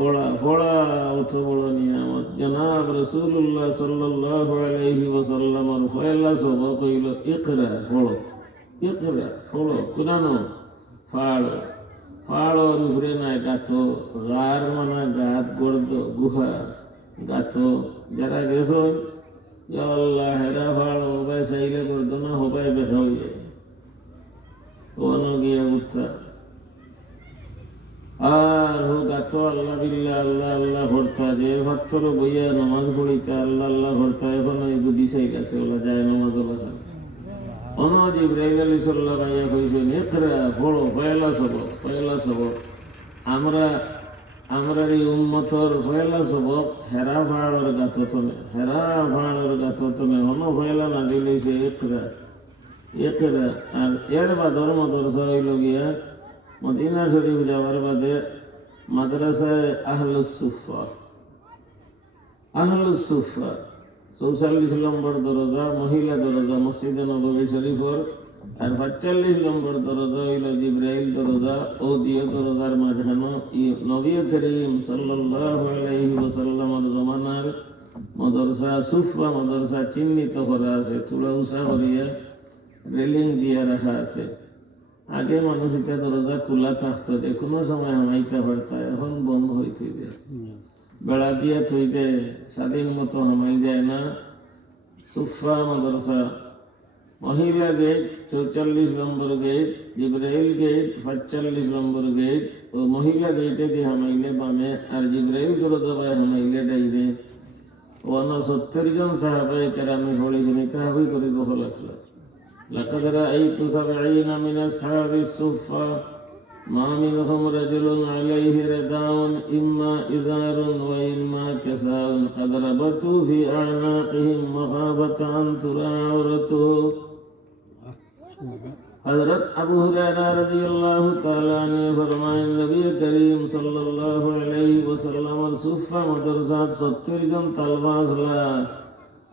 ফোড়া ফোড়া অত বড় নিয়ামত জনাব রাসূলুল্লাহ সাল্লাল্লাহু আলাইহি ওয়াসাল্লামের পয়লা সবক হইল ইকরা পড়ো, ইকরা পড়ো, কুরানো ফাড়ো, ফাড়োর উপরে নাই গাথো, গার মানা গাত গর্দ গুহা গাথো। যারা গেছো আল্লাহ হেরা ফাড়ো হবাই চাইলে করতো না, হবাই ব্যথা হয়ে যায়, ওনো গিয়ে উঠতা আর হো গাথো আল্লাহ বিল্লাহ আল্লাহ আল্লাহ ভরতা, যে ভাত্তর বইয়া নমাজ পড়িতা আল্লাহ আল্লাহ ভরতা। এখন ওই বুদ্ধি চাই গেছে ওলা যায় নমাজ ওলা খান অনজ ইব্রাহিম আলাইহিস সালাম আইয়া কইছেন ইকরা পড়ো, পয়লা সবক, পয়লা সবক। আমরা এই উম্মতর পয়লা সবক হেরা ভাড়র গাথো তমে, হেরা ভাড়র গাথো তমে অন পয়লা না দিলে সে ইকরা, ইকরা। আর এর বাদর মাদ্রাসা হইল গিয়া মদিনা শরীফ যাওয়ার বাদে মাদ্রাসায় আহলুস সুফা, আহলুস সুফা ৪৪ নম্বর দরজা মহিলা দরজা মসজিদে নববী শরীফর। আর ৪৫ নম্বর দরজা হইল জিব্রাইল দরজা। ও দিয়ে দরজার মাঝখানে নবী করিম সাল্লাল্লাহু আলাইহি ওয়াসাল্লামের জমানার মাদ্রাসা সুফা মাদ্রাসা চিহ্নিত করা আছে, তুলা উষা করিয়া রেলিং দিয়ে রাখা আছে। আগে মানুষ এটা দরজা খোলা থাকতো, যে কোনো সময় হামাইতে পারত, এখন বন্ধ হয়ে থইতে বেড়া দিয়ে থইতে স্বাধীন মতো হামাই যায় না। সুফা মাদ্রাসা মহিলা গেট ৪৪ নম্বর গেট, জিব্রাইল গেট ৪৫ নম্বর গেট। ও মহিলা গেটে দিয়ে হামাইলে বামে আর জিব্রাইল দরজায় হামাইলে ডাইনে। ও ৭০ জন সাহাবায়ে কেরামে পড়েছেন, ইতাহাবই করে বহল আসলো। لقد رأيت 70 من أصحاب الصفة ما منهم رجل عليه رداء إما إزار وإما كساء قد ربطوا في أعناقهم مخافة أن ترى عورته। حضرت ابو ہریرہ رضی اللہ تعالی عنہ فرمائیں نبی کریم صلی اللہ علیہ وسلم صفہ مدرسات 70 জন তালবা আসলা।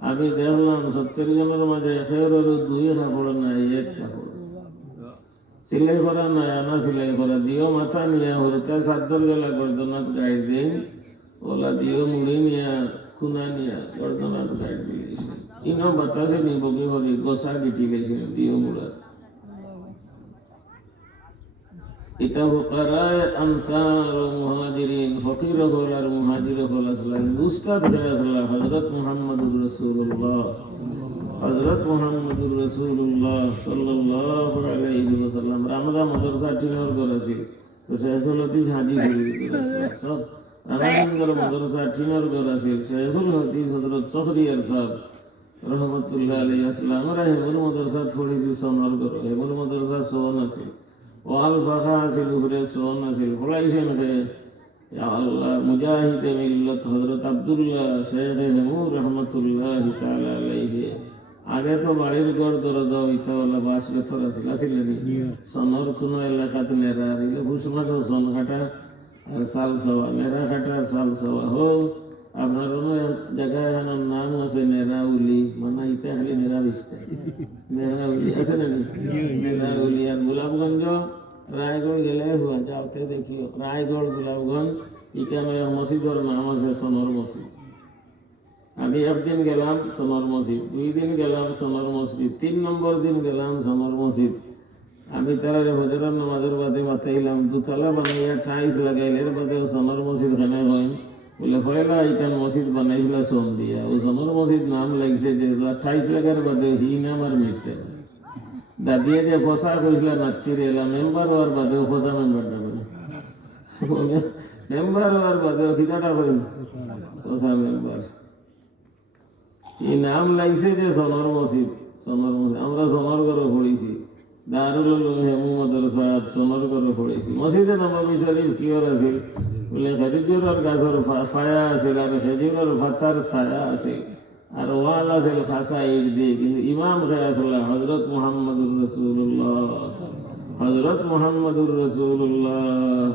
আমি দেখলাম 70 জনের মাঝে একেবারে 2 কাপড় নাই, 1 কাপড় সিলাই করা নাই, আনা সিলাই করা দিও মাথা নিয়ে হরতে সাদ্দর গেলা গর্দনাথ গাইড দিন, ওলা দিও মুড়ি নিয়ে খুনা নিয়ে গর্দনাথ গাইড দিয়েছে। ইনো বাতাসে নিব কি হরি গোসা গিটি গেছে দিও মুড়া। এটা ফুকারায়ে আনসার ও মুহাজিরিন, ফকির হল আর মুহাজির হল আসলা। উস্তাদ হয়ে আসলা হযরত মুহাম্মদুর রাসূলুল্লাহ, হযরত মুহাম্মদুর রাসূলুল্লাহ সাল্লাল্লাহু আলাইহি ওয়াসাল্লাম। আমরা মাদ্রাসা টিনর করেছি তো শেখুল হাদিস হাজি সব রামানগর মাদ্রাসা টিনর করেছি। শেখুল হাদিস হযরত সখরিয়ার সাহেব রহমাতুল্লাহ আলাইহি আসলা। আমরা হেমুল মাদ্রাসা পড়েছি সোনারগর, হেমুল মাদ্রাসা সোন আছে ওয়াল ফাখা আছিল উপরে সোন আছিল পড়াইছেন হে আল্লাহ মুজাহিদ মিল্লাত হযরত আব্দুল্লাহ শেখ হেমুর রহমাতুল্লাহ তাআলা আলাইহি। আগে তো বাড়ির ঘর দরজা হইতাওয়ালা বাস বেথর আছিল, আছিল সোনর কোনো এলাকাতে নেরা দিল ভুসমাস সোন কাটা আর সাল সওয়া, নেরা কাটা সাল সওয়া হো। আপনার জায়গায় নাম আছে নেরাউলি, মানে ইতে খালি নেরা বিস্তার নেরাউলি আছে না নেরাউলি। আর গোলাপগঞ্জ রায়গড় গেলে হুয়া যাওতে দেখিও রায়গড় গোলাপগঞ্জ এখানে মসজিদের নাম আছে সোনর মসজিদ। আমি একদিন গেলাম সোনর মসজিদ, 2 দিন গেলাম সোনর মসজিদ, 3 নম্বর দিন গেলাম সোনর মসজিদ। আমি তারা হজরের নামাজের বাদে বাতাইলাম দুতলা বানাইয়া টাইলস লাগাইলের বাদে সোনর মসজিদ খানে হয় বলে পয়লা এখান মসজিদ বানাইছিল সোন দিয়া। ও সোনর মসজিদ নাম লাগছে যে টাইলস লাগার বাদে হি নাম আর মিটছে দাদিয়ে যে ফসা কইছিল নাতির এলা মেম্বার হওয়ার বাদেও ফসা মেম্বারটা করে মেম্বার হওয়ার বাদেও খিদাটা কই ফসা মেম্বার। এই নাম লাগছে যে সোনর মসজিদ, সোনর মসজিদ। আমরা সোনর ঘরে পড়েছি, দারুল উলুম হেমু মাদ্রাসা সোনর ঘরে পড়েছি। মসজিদে নববী শরীফ কিয়র আছিল বলে খেজুরের গাছের ফায়া আছিল আর খেজুরের পাতার ছায়া আছিল আর ওয়াল আছিল খাসা ইট দিয়ে। কিন্তু ইমাম কে আসলে হযরত মুহাম্মদুর রাসূলুল্লাহ, হযরত মুহাম্মদুর রাসূলুল্লাহ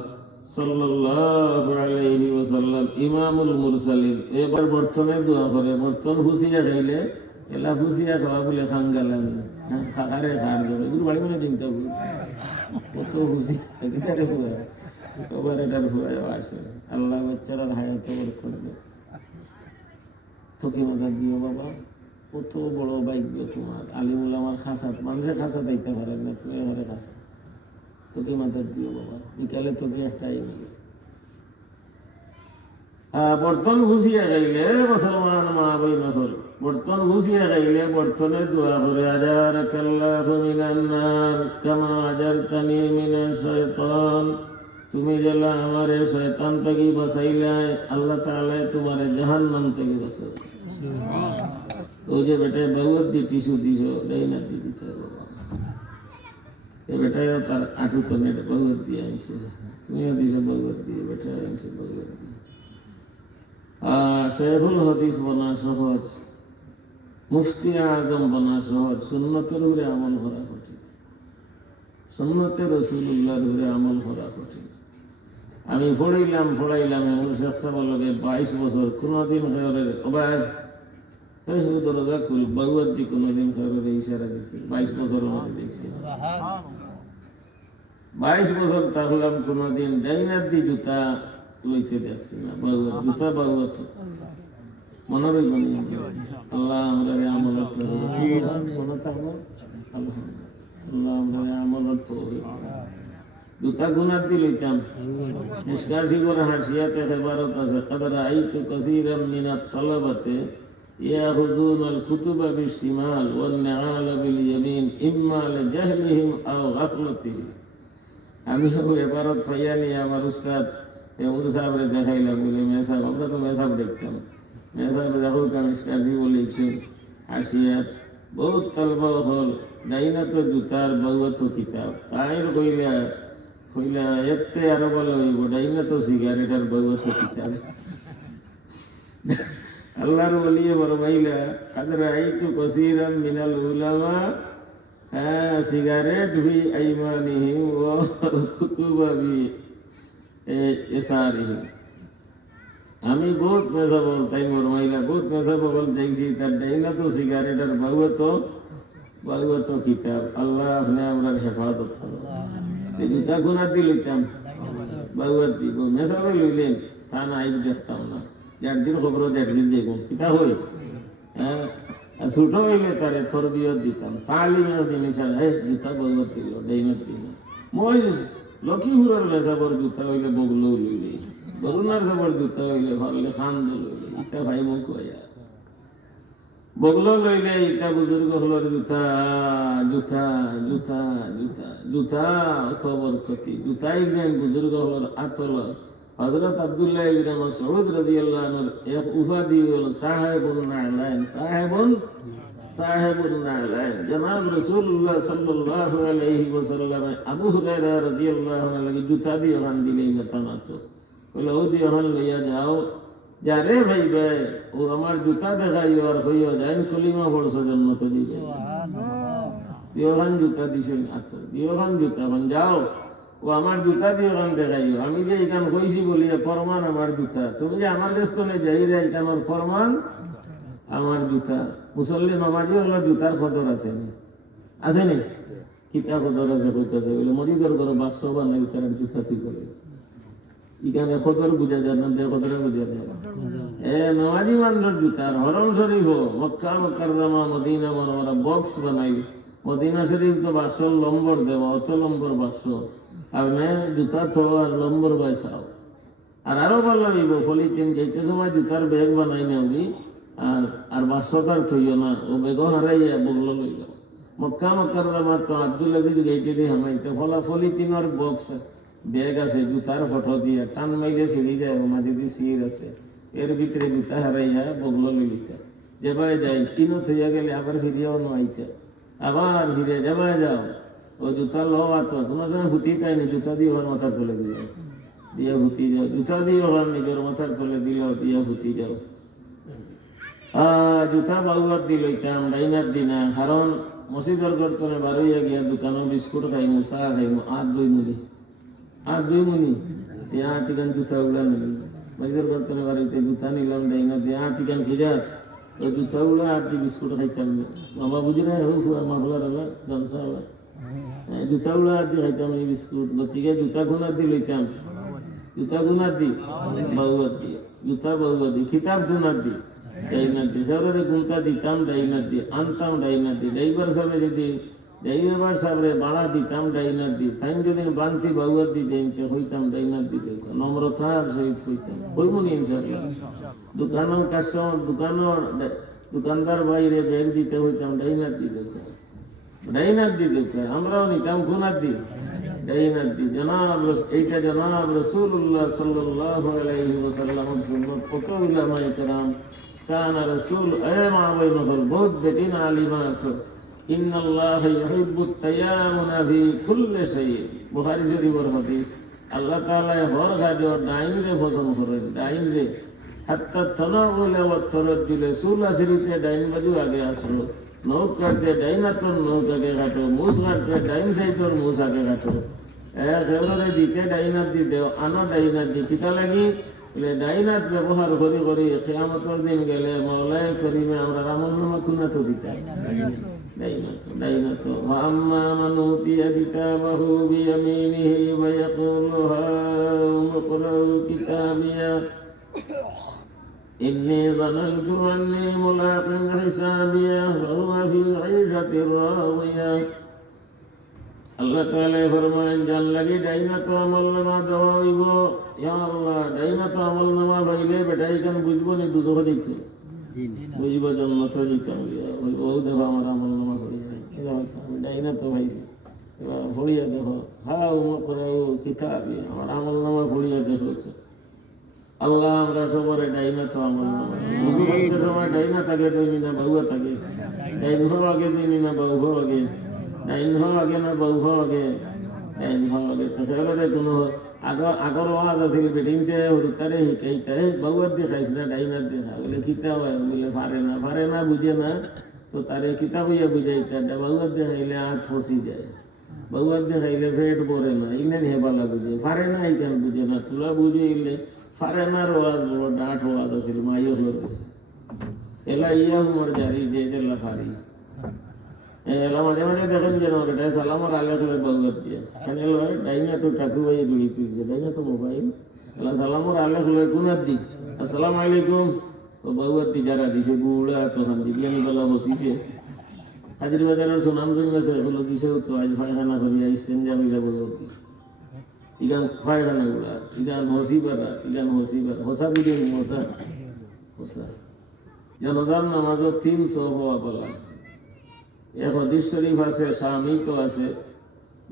সাল্লাল্লাহু আলাইহি ওয়াসাল্লাম ইমামুল মুরসালিন। এবার বর্তনে দোয়া করে, বর্তন হুসিয়া খাইলে এলা হুসিয়া খাওয়া বলে খাঙ্গালামি, হ্যাঁ খাকারে খার দেবে এগুলো বাড়ি মানে চিন্তা কত হুসি ওবার এটার ভয় আসে। আল্লাহ বাচ্চারার হায়াত করবে, তোকে মাথা দিও বাবা। কত বড় ভাগ্য তোমার, আলিমুল আমার খাসাত, মানুষের খাসা দিতে পারেন না, তুমি ঘরে খাসা, তোকে মাথা দিও বাবা। বিকালে তোকে একটাই নেবে। বর্তন ঘুষিয়া গাইলে মুসলমান মা বই নহল, বর্তন ঘুষিয়া গাইলে বর্তনে দোয়া করে, আজার কাল্লাহু মিনান নার কামা আজারতানি মিনাশ শাইতান, তুমি জেলা আমারে শয়তান থেকে বাঁচাইলাই, আল্লাহ তাআলা তোমারে জাহান্নাম থেকে বাঁচাবে। তো যে বেটায় ভগবত দিয়ে টিস্যু দিছ, ওটাই না দিয়ে দিতে হবে বাবা। এ বেটায়ও তার আটু তনে ভগবত দিয়ে আনছে, তুমিও দিছ ভগবত দিয়ে, বেটায় আনছে ভগবত দিয়ে। শেখুল হাদিস বনা সহজ, মুফতি আজম বনা সহজ, সুন্নতের উপরে আমল করা কঠিন, সুন্নতে রাসূলুল্লাহর উপরে আমল করা কঠিন। আমি পড়াইলাম এমন শেখা বলকে 22 বছর কোনোদিন দরজা খুল ভগবত দি কোনোদিন ইশারা দিতে 22 বছর মধ্যে দেখছি। 22 বছর থাকলাম, কোনোদিন ডাইনার দি জুতা লইতে দেখছি না, ভগবত জুতা ভগবত মনে রইব। আল্লাহ আমরা আমল মনে থাকবো, আল্লাহ আমরা আমল জুতা গুনার দি লইতাম। নিষ্কাশি করে হাসিয়াতে খেবারত আছে, কাদার আইতু কাসীরাম মিনাত তালাবাতে ইয়াখুযুনাল কুতুবা বিশিমাল ওয়ান নিআলা বিল ইয়ামিন ইম্মা লিজাহলিহিম আও গাফলাতিহিম। আমি এবারত ফাইয়ানি আমার উস্তাদ এমন সাহেবরে দেখাইলাম, বলে মেসাব, আমরা তো মেসাব দেখতাম, মেসাব দেখো কামিষ্কাশি বলেছি হাসিয়াত বহুত তলব হল, ডাইনা তো জুতার ভগবত কিতাব, তাই কইলা এতে আরো ভালো হইব, ডাইনা তো সিগারেটার ভগবত কিতাব। আল্লাহর ওলিয়ে বড় মাইলা কাদর আইতু কাসীরাম মিনাল উলামা সিগারেট ভি আইমানিহিম ওয়া কুতুবা ভি এসারিহিম। আমি বহুত মেজাবল, তাই মোর মাইলা বহুত মেজাবল দেখছি, তার ডাইনা তো সিগারেটার ভগবত কিতাব। আল্লাহ আপনি আমরা হেফাজত করো। জুতা গুনার দি লইতাম, ভগবত দিব মেসাবে লইলেন, তা না আইব দেখতাম না। 1.5 দিন খবর 1.5 দিন দেখুন কিতা হই। ছোট হইলে তারে তরবিয়ত দিতাম, তালিমের জিনিস, জুতা ভগবত দিল ডাইনার দিল। মই লক্ষ্মীপুরের মেসাবর জুতা হইলে বগলো লইলে, বরুণার সাবর জুতা হইলে ভাবলে খান লইলে, ইটা ভাই মুখ হইয়া বগলো লইলে ইটা বুজুর্গ হলোর জুতা জুতা জুতা জুতা জুতা অত বরকতি, জুতাই জ্ঞান বুজুর্গ হলোর আতল। হযরত আব্দুল্লাহ ইবনে মাসউদ রাদিয়াল্লাহু আনহু এক উপাধি হলো সাহেবুন নালাইন, সাহেবুন নালাইন। জনাব রাসূলুল্লাহ সাল্লাল্লাহু আলাইহি ওয়াসাল্লাম আবু হুরায়রা রাদিয়াল্লাহু আনহু জুতা দিয়ে ওখান দিলেই মাথা নাতো, বলে ও দিয়ে ওখান লইয়া যাও, যারে ভাইবে ও আমার জুতা দেখাইও আর হইয়া যায় কলিমা পড়ছো জান্নাতে দিবে। দিওখান জুতা দিছেন, আচ্ছা দিওখান জুতা এখন যাও, ও আমার জুতা দিয়ে ওখান দেখাইও, আমি যে এখান কইছি বলিয়া ফরমান আমার জুতা, তুমি যে আমার দেশ তো যাই রে এখানোর ফরমান আমার জুতা। মুসল্লি মামাজি হলো জুতার কদর আসেনি, আসেনি কিতা কদর আছে কইতেছে, বলে মরিদর করো বাক্স বানাই তার জুতা তুই করে এখানে কদর বুঝা যায় না, দে কদরে বুঝা যায় না। মামাজি মান্ডর জুতার হরম শরীফ মক্কা মুকাররমা মদিনা মনোরা বক্স বানাই, মদিনা শরীফ তো বাক্স লম্বর দেওয়া, অত লম্বর বাক্স, আপনি জুতা থো আর লম্বর বাইসাও। আর আরো ভালো হইব ফলিতিন যেতে সময় জুতার ব্যাগ বানাই নেবি, আর বাক্সটার থইও না, ও বেগ হারাইয়া বগলো লইল। মক্কা মুকাররমা তো আব্দুল আজিজ গেইটে দিয়ে হামাইতে ফলিতিনের বক্স ব্যাগ আছে, জুতার ফটো দিয়ে টান মাইলে ছিঁড়ি যায়, মাঝে দিয়ে সিঁড় আছে, এর ভিতরে জুতা হারাইয়া বগলো লইতে যেভাবে যাই, তিনও থইয়া গেলে আবার ফিরিয়াও নইতে, আবার ফিরে যাবাই যাও, ও জুতা লওয়া তো কোনো সময় হুতি তাইনি, জুতা দিয়ে ওর মাথার তুলে দিল, দিয়ে হুতি যাও, জুতা দিয়ে ওর নিজের মাথার তুলে দিল, দিয়ে হুতি যাও। জুতা বাউয়ার দিল ডাইনার দিনা, কারণ মসজিদর গর্তনে বারোইয়া গিয়া দোকানও বিস্কুট খাইমু, চা খাইমু, আর 2 মুনি তিকান জুতা উড়া নিল, মসজিদর গর্তনে বারোইতে জুতা নিলাম ডাইনা দিয়ে তিকান খিজা ওই জুতা উড়া আর দিয়ে বিস্কুট খাইতাম না। মামা বুঝি না হোক মাফলার হলা গামছা হলা, জুতা উড়া আর দিয়ে খাইতাম এই বিস্কুট, গতিকে জুতা খুনার দিয়ে লইতাম, জুতা গুনার দি বাউয়াত দিয়ে, জুতা বাউয়াত দি, কিতাব গুনার দি ডাইনার দি, সরে গুনতা দিতাম ডাইনার দি, আনতাম ডাইনার দি, ড্রাইভার সাহেব যদি ড্রাইভার সাহেবরে বাড়া দিতাম ডাইনার দি, তাই যদি বান্তি বাউয়াত দি দেনতে হইতাম ডাইনার দি, নম্রতার সহিত হইতাম, হইব নি ইনশাআল্লাহ। দোকানও কাস্টমার দোকানদার বাইরে ব্যাগ দিতে হইতাম ডাইনার দি দেখতাম, ডাইনার দি দেখতাম, আমরাও নিতাম গুনার দি ডাইনার দি। এইটা জনাব রাসূলুল্লাহ সাল্লাল্লাহু আলাইহি ওয়াসাল্লামের সুন্নাত। কত উলামায়ে কেরাম কানা রাসূল মা বাইনহুল বহুত বেদিন আলিমা আছে, ইন্নাল্লাহা ইউহিব্বুত তায়ামুনা ফি কুল্লি শাই। বুখারী শরীফের হাদিস, আল্লাহ তাআলা হর গাজো ডাইন রে পছন্দ করেন, ডাইন রে। হাত্তা তানাউল ওয়া তারাজ্জুল, সুলা শরীফে ডাইন বাজু আগে আসলো, নখ কাটতে ডাইনাতর নখ আগে কাটো, মুছ কাটতে ডাইন সাইডর মুছ আগে কাটো। এবারে দিতে ডাইনাত দি দেও, আনো ডাইনাত দি, কিতা লাগি বলে ডাইনাত ব্যবহার করি করি কিয়ামতের দিন গেলে মাওলাই করিমে আমরা আমলনামা কুনাতো দিতাম ডাইনাত ডাইনাত। ওয়া আম্মা মান উতিয়া কিতাবাহু বিয়ামিনিহি ওয়া ইয়াকুলু হাউমুকরাউ কিতাবিয়া ইন্নী যানানতু আন্নী মুলাকিন হিসাবিয়া ওয়া হুয়া ফি ঈশাতির রাদিয়া। আল্লাহ তাআলা ফরমায়েন, জান লাগি ডাইনাত আমলনামা দেওয়া হইব। ইয়া আল্লাহ, ডাইনাত আমলনামা পাইলে বেটাই কেন বুঝবো নি দুধ দিতে, বুঝবো জন্মত দিতাম ও দেখো আমার আমলনামা করি ডাইনাত ভাইছি, এবার ভরিয়া দেখো, হাও করে ও কিতাব আমার আমলনামা ভরিয়া দেখো। আল্লাহ আমরা সবরে ডাইনাত আমলনামা বুঝু করতে সময় ডাইনাত আগে দিই না বাহুয়া থাকে, ডাইন হওয়া আগে দিই না বাহু আগে, ডাইন হওয়া আগে না বাহু আগে, ডাইন হওয়া আগে। তো সেগুলোতে কোনো আগর ওয়াজ আছিল বেটিংতে হরুতারে শিকাইতে বাহুয়ার দিয়ে খাইছ না ডাইনার দিয়ে খা, বলে কিতা হয় বলে পারে না বুঝে না, তো তারে কিতা হইয়া বুঝাইতে বাহুয়ার দিয়ে খাইলে হাত ফসি যায়, বাহুয়ার দিয়ে খাইলে পেট ভরে না, ইনেন হেবালা বুঝে, পারে না এইখান বুঝে না, তোরা বুঝে ইলে পারে না। ওয়াজ বড় ডাঁট ওয়াজ আছিল, মাইও হয়েছে এলা ইয়া হুমর জারি যে দেলা ফারি এলা মাঝে মাঝে দেখেন যেন বেটা সালামর আলে করে বাহুয়াত দিয়ে কেন লয় ডাইনা তো টাকু ভাইয়ে গুলি তুলছে, ডাইনা তো মোবাইল এলা সালামর আলে খুলে গুনার দিক আসসালামু আলাইকুম, তো বাহুয়াত দি যারা দিছে গুড়া তখন দিবিয়ানি বেলা বসিছে হাজির বাজারের সুনাম জন্মেছে হলো দিছে, তো আজ পায়খানা করিয়া ইস্তেঞ্জা হইয়া বাহুয়াত দি ইগান পায়খানা গুলা ইগান হসিবারা ইগান হসিবার হসা বিদিন হসা হসা। জনজার নামাজও 300 হওয়া বলা। এক হাদিস শরীফ আছে, স্বামীত আছে,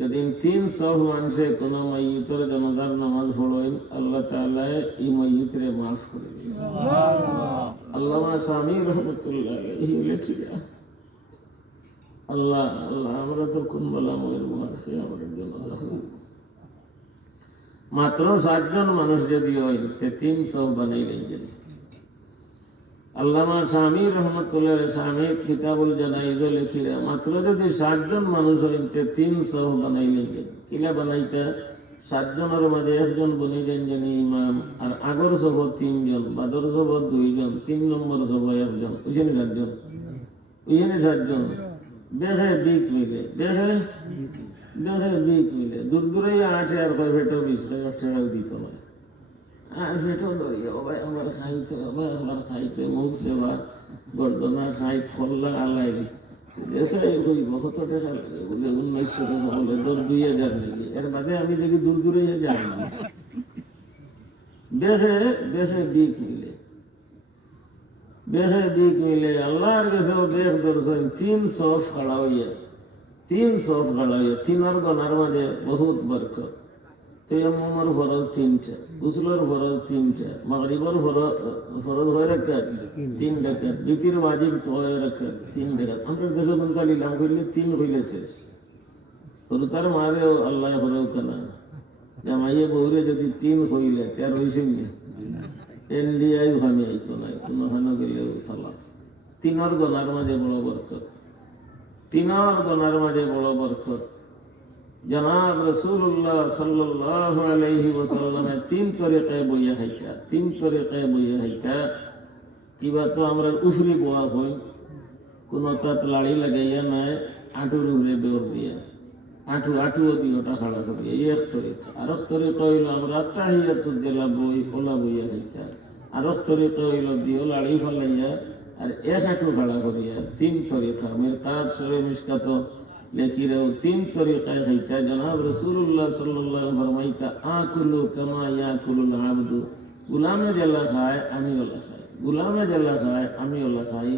যদি 300 মানুষে কোনো মাইয়িতের জনজার নামাজ পড়েন আল্লাহ তাআলা এই মাইয়িতরে মাফ করে দিয়েছে। আল্লামা স্বামী রহমতুল্লাহ আলাইহি লেখিয়া, আল্লাহ আল্লাহ আমরা তো কোন বলা ময়ের মাফে আমাদের জনজা হই, মাত্র 7 জন মানুষ যদি হয় 300 বানাইলেন। যদি আল্লামা স্বামী রহমতুল্লাহ স্বামী কিতাবুল জানাইজ লেখিরা, মাত্র যদি 7 জন মানুষ হয় 300 বানাইলেন। কিলা বানাইতে 7 জনের মাঝে একজন বনিলেন যিনি ইমাম, আর আগর সভা 3 জন, বাদর সভা 2 জন, 3 নম্বর সভা 1 জন, ওইখানে 7 জন, ওইখানে 7 জন। বেহে বিক মিলে, বেহে বিক মিলে, দূর দূরে 8 আর কয় ফেটো 20 টাকা দিত না, আর ফেটো ধরিয়া ভাই আমার খাইতে, ভাই আমার খাইতে, মুখ সেবা গর্দনা খাই ফল্লা আলাই এসাই কইব কত টাকা লাগে বলে 1900 টাকা বলে, 2000 লাগে। এর বাদে আমি দেখি দূর দূরে যাই না, বেহে বিক মিলে, বেহে বিক মিলে। আল্লাহর কাছে বেখ দর্শন 300 খাড়া হইয়া, 300 খাড়া হইয়া, 3 গনার মাঝে বহুত বরকত। তেয়াম্মুমের ফরজ 3টা, গুসলের ফরজ 3টা, মাগরিবের ফরজ হয় রাকাত 3 রাকাত, বিতির ওয়াজিব হয় রাকাত 3 রাকাত। আমরা দেশে বলতে নিলাম কইলে 3 হইলে শেষ। তোর তার মারে আল্লাহ হরেও কেনা জামাইয়ে বউরে যদি 3 হইলে তার হইছে না, এনডিআই ভামি আইতো না, কোনো হানো গেলে থালা। 3 গনার মাঝে বড় বরকত, 3 গনার মাঝে বড় বরকত। জনাব রাসূলুল্লাহ সাল্লাল্লাহু আলাইহি ওয়াসাল্লামের 3 তরিকায় বইয়া খাইতা, 3 তরিকায় বইয়া খাইতা। কিবা তো আমরা উফরি বোয়া হই, কোনো তাত লাড়ি লাগাইয়া নাই, আঁটুর উপরে বের দিয়া, আঁঠু আঁঠু অতি ওটা খাড়া করি, এই এক তরিকা। আর এক তরিকা হইল আমরা তাহিয়াতুদ দিলা বই ওলা বইয়া খাইতা। আর এক তরিকা হইল দিও লাড়ি ফেলাইয়া আর এক হাঁটু খাড়া করিয়া। তিন তরিকা মের কাজ সরে মিসকাত লেখি রেও তিন তরিকায় খাইতা। জনাব রাসূলুল্লাহ সাল্লাল্লাহু আলাইহি ফরমাইতা আকুলু কামা ইয়াকুলুল আবদু, গুলামে জেলা খায় আমি ওলা খাই, গুলামে জেলা খায় আমি ওলা খাই।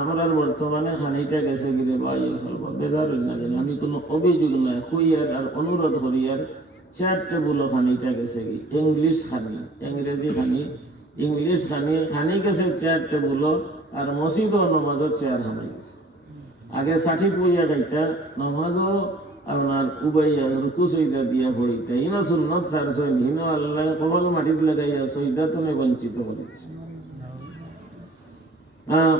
আমরা বর্তমানে খানিটা গেছে গিরে বাইরে ফেলবো বেজার না জানি, আমি কোনো অভিযোগ নাই খুইয়ার আর অনুরোধ করিয়ার 4 টেবিল খানিটা গেছে কি ইংলিশ খানি, ইংরেজি খানি, ইংলিশ খানি খানি গেছে 4 টেবিল। আর মসজিদ ও নমাজও 4 হামাই গেছে। আগে 60 পইয়া গাইতা নমাজও আপনার উবাইয়া রুকু সইদা দিয়া পড়িতা। ইনা সুন্নত সার সইন হিনো আল্লাহ কবল মাটিত লাগাইয়া সইদা তুমি বঞ্চিত করেছে।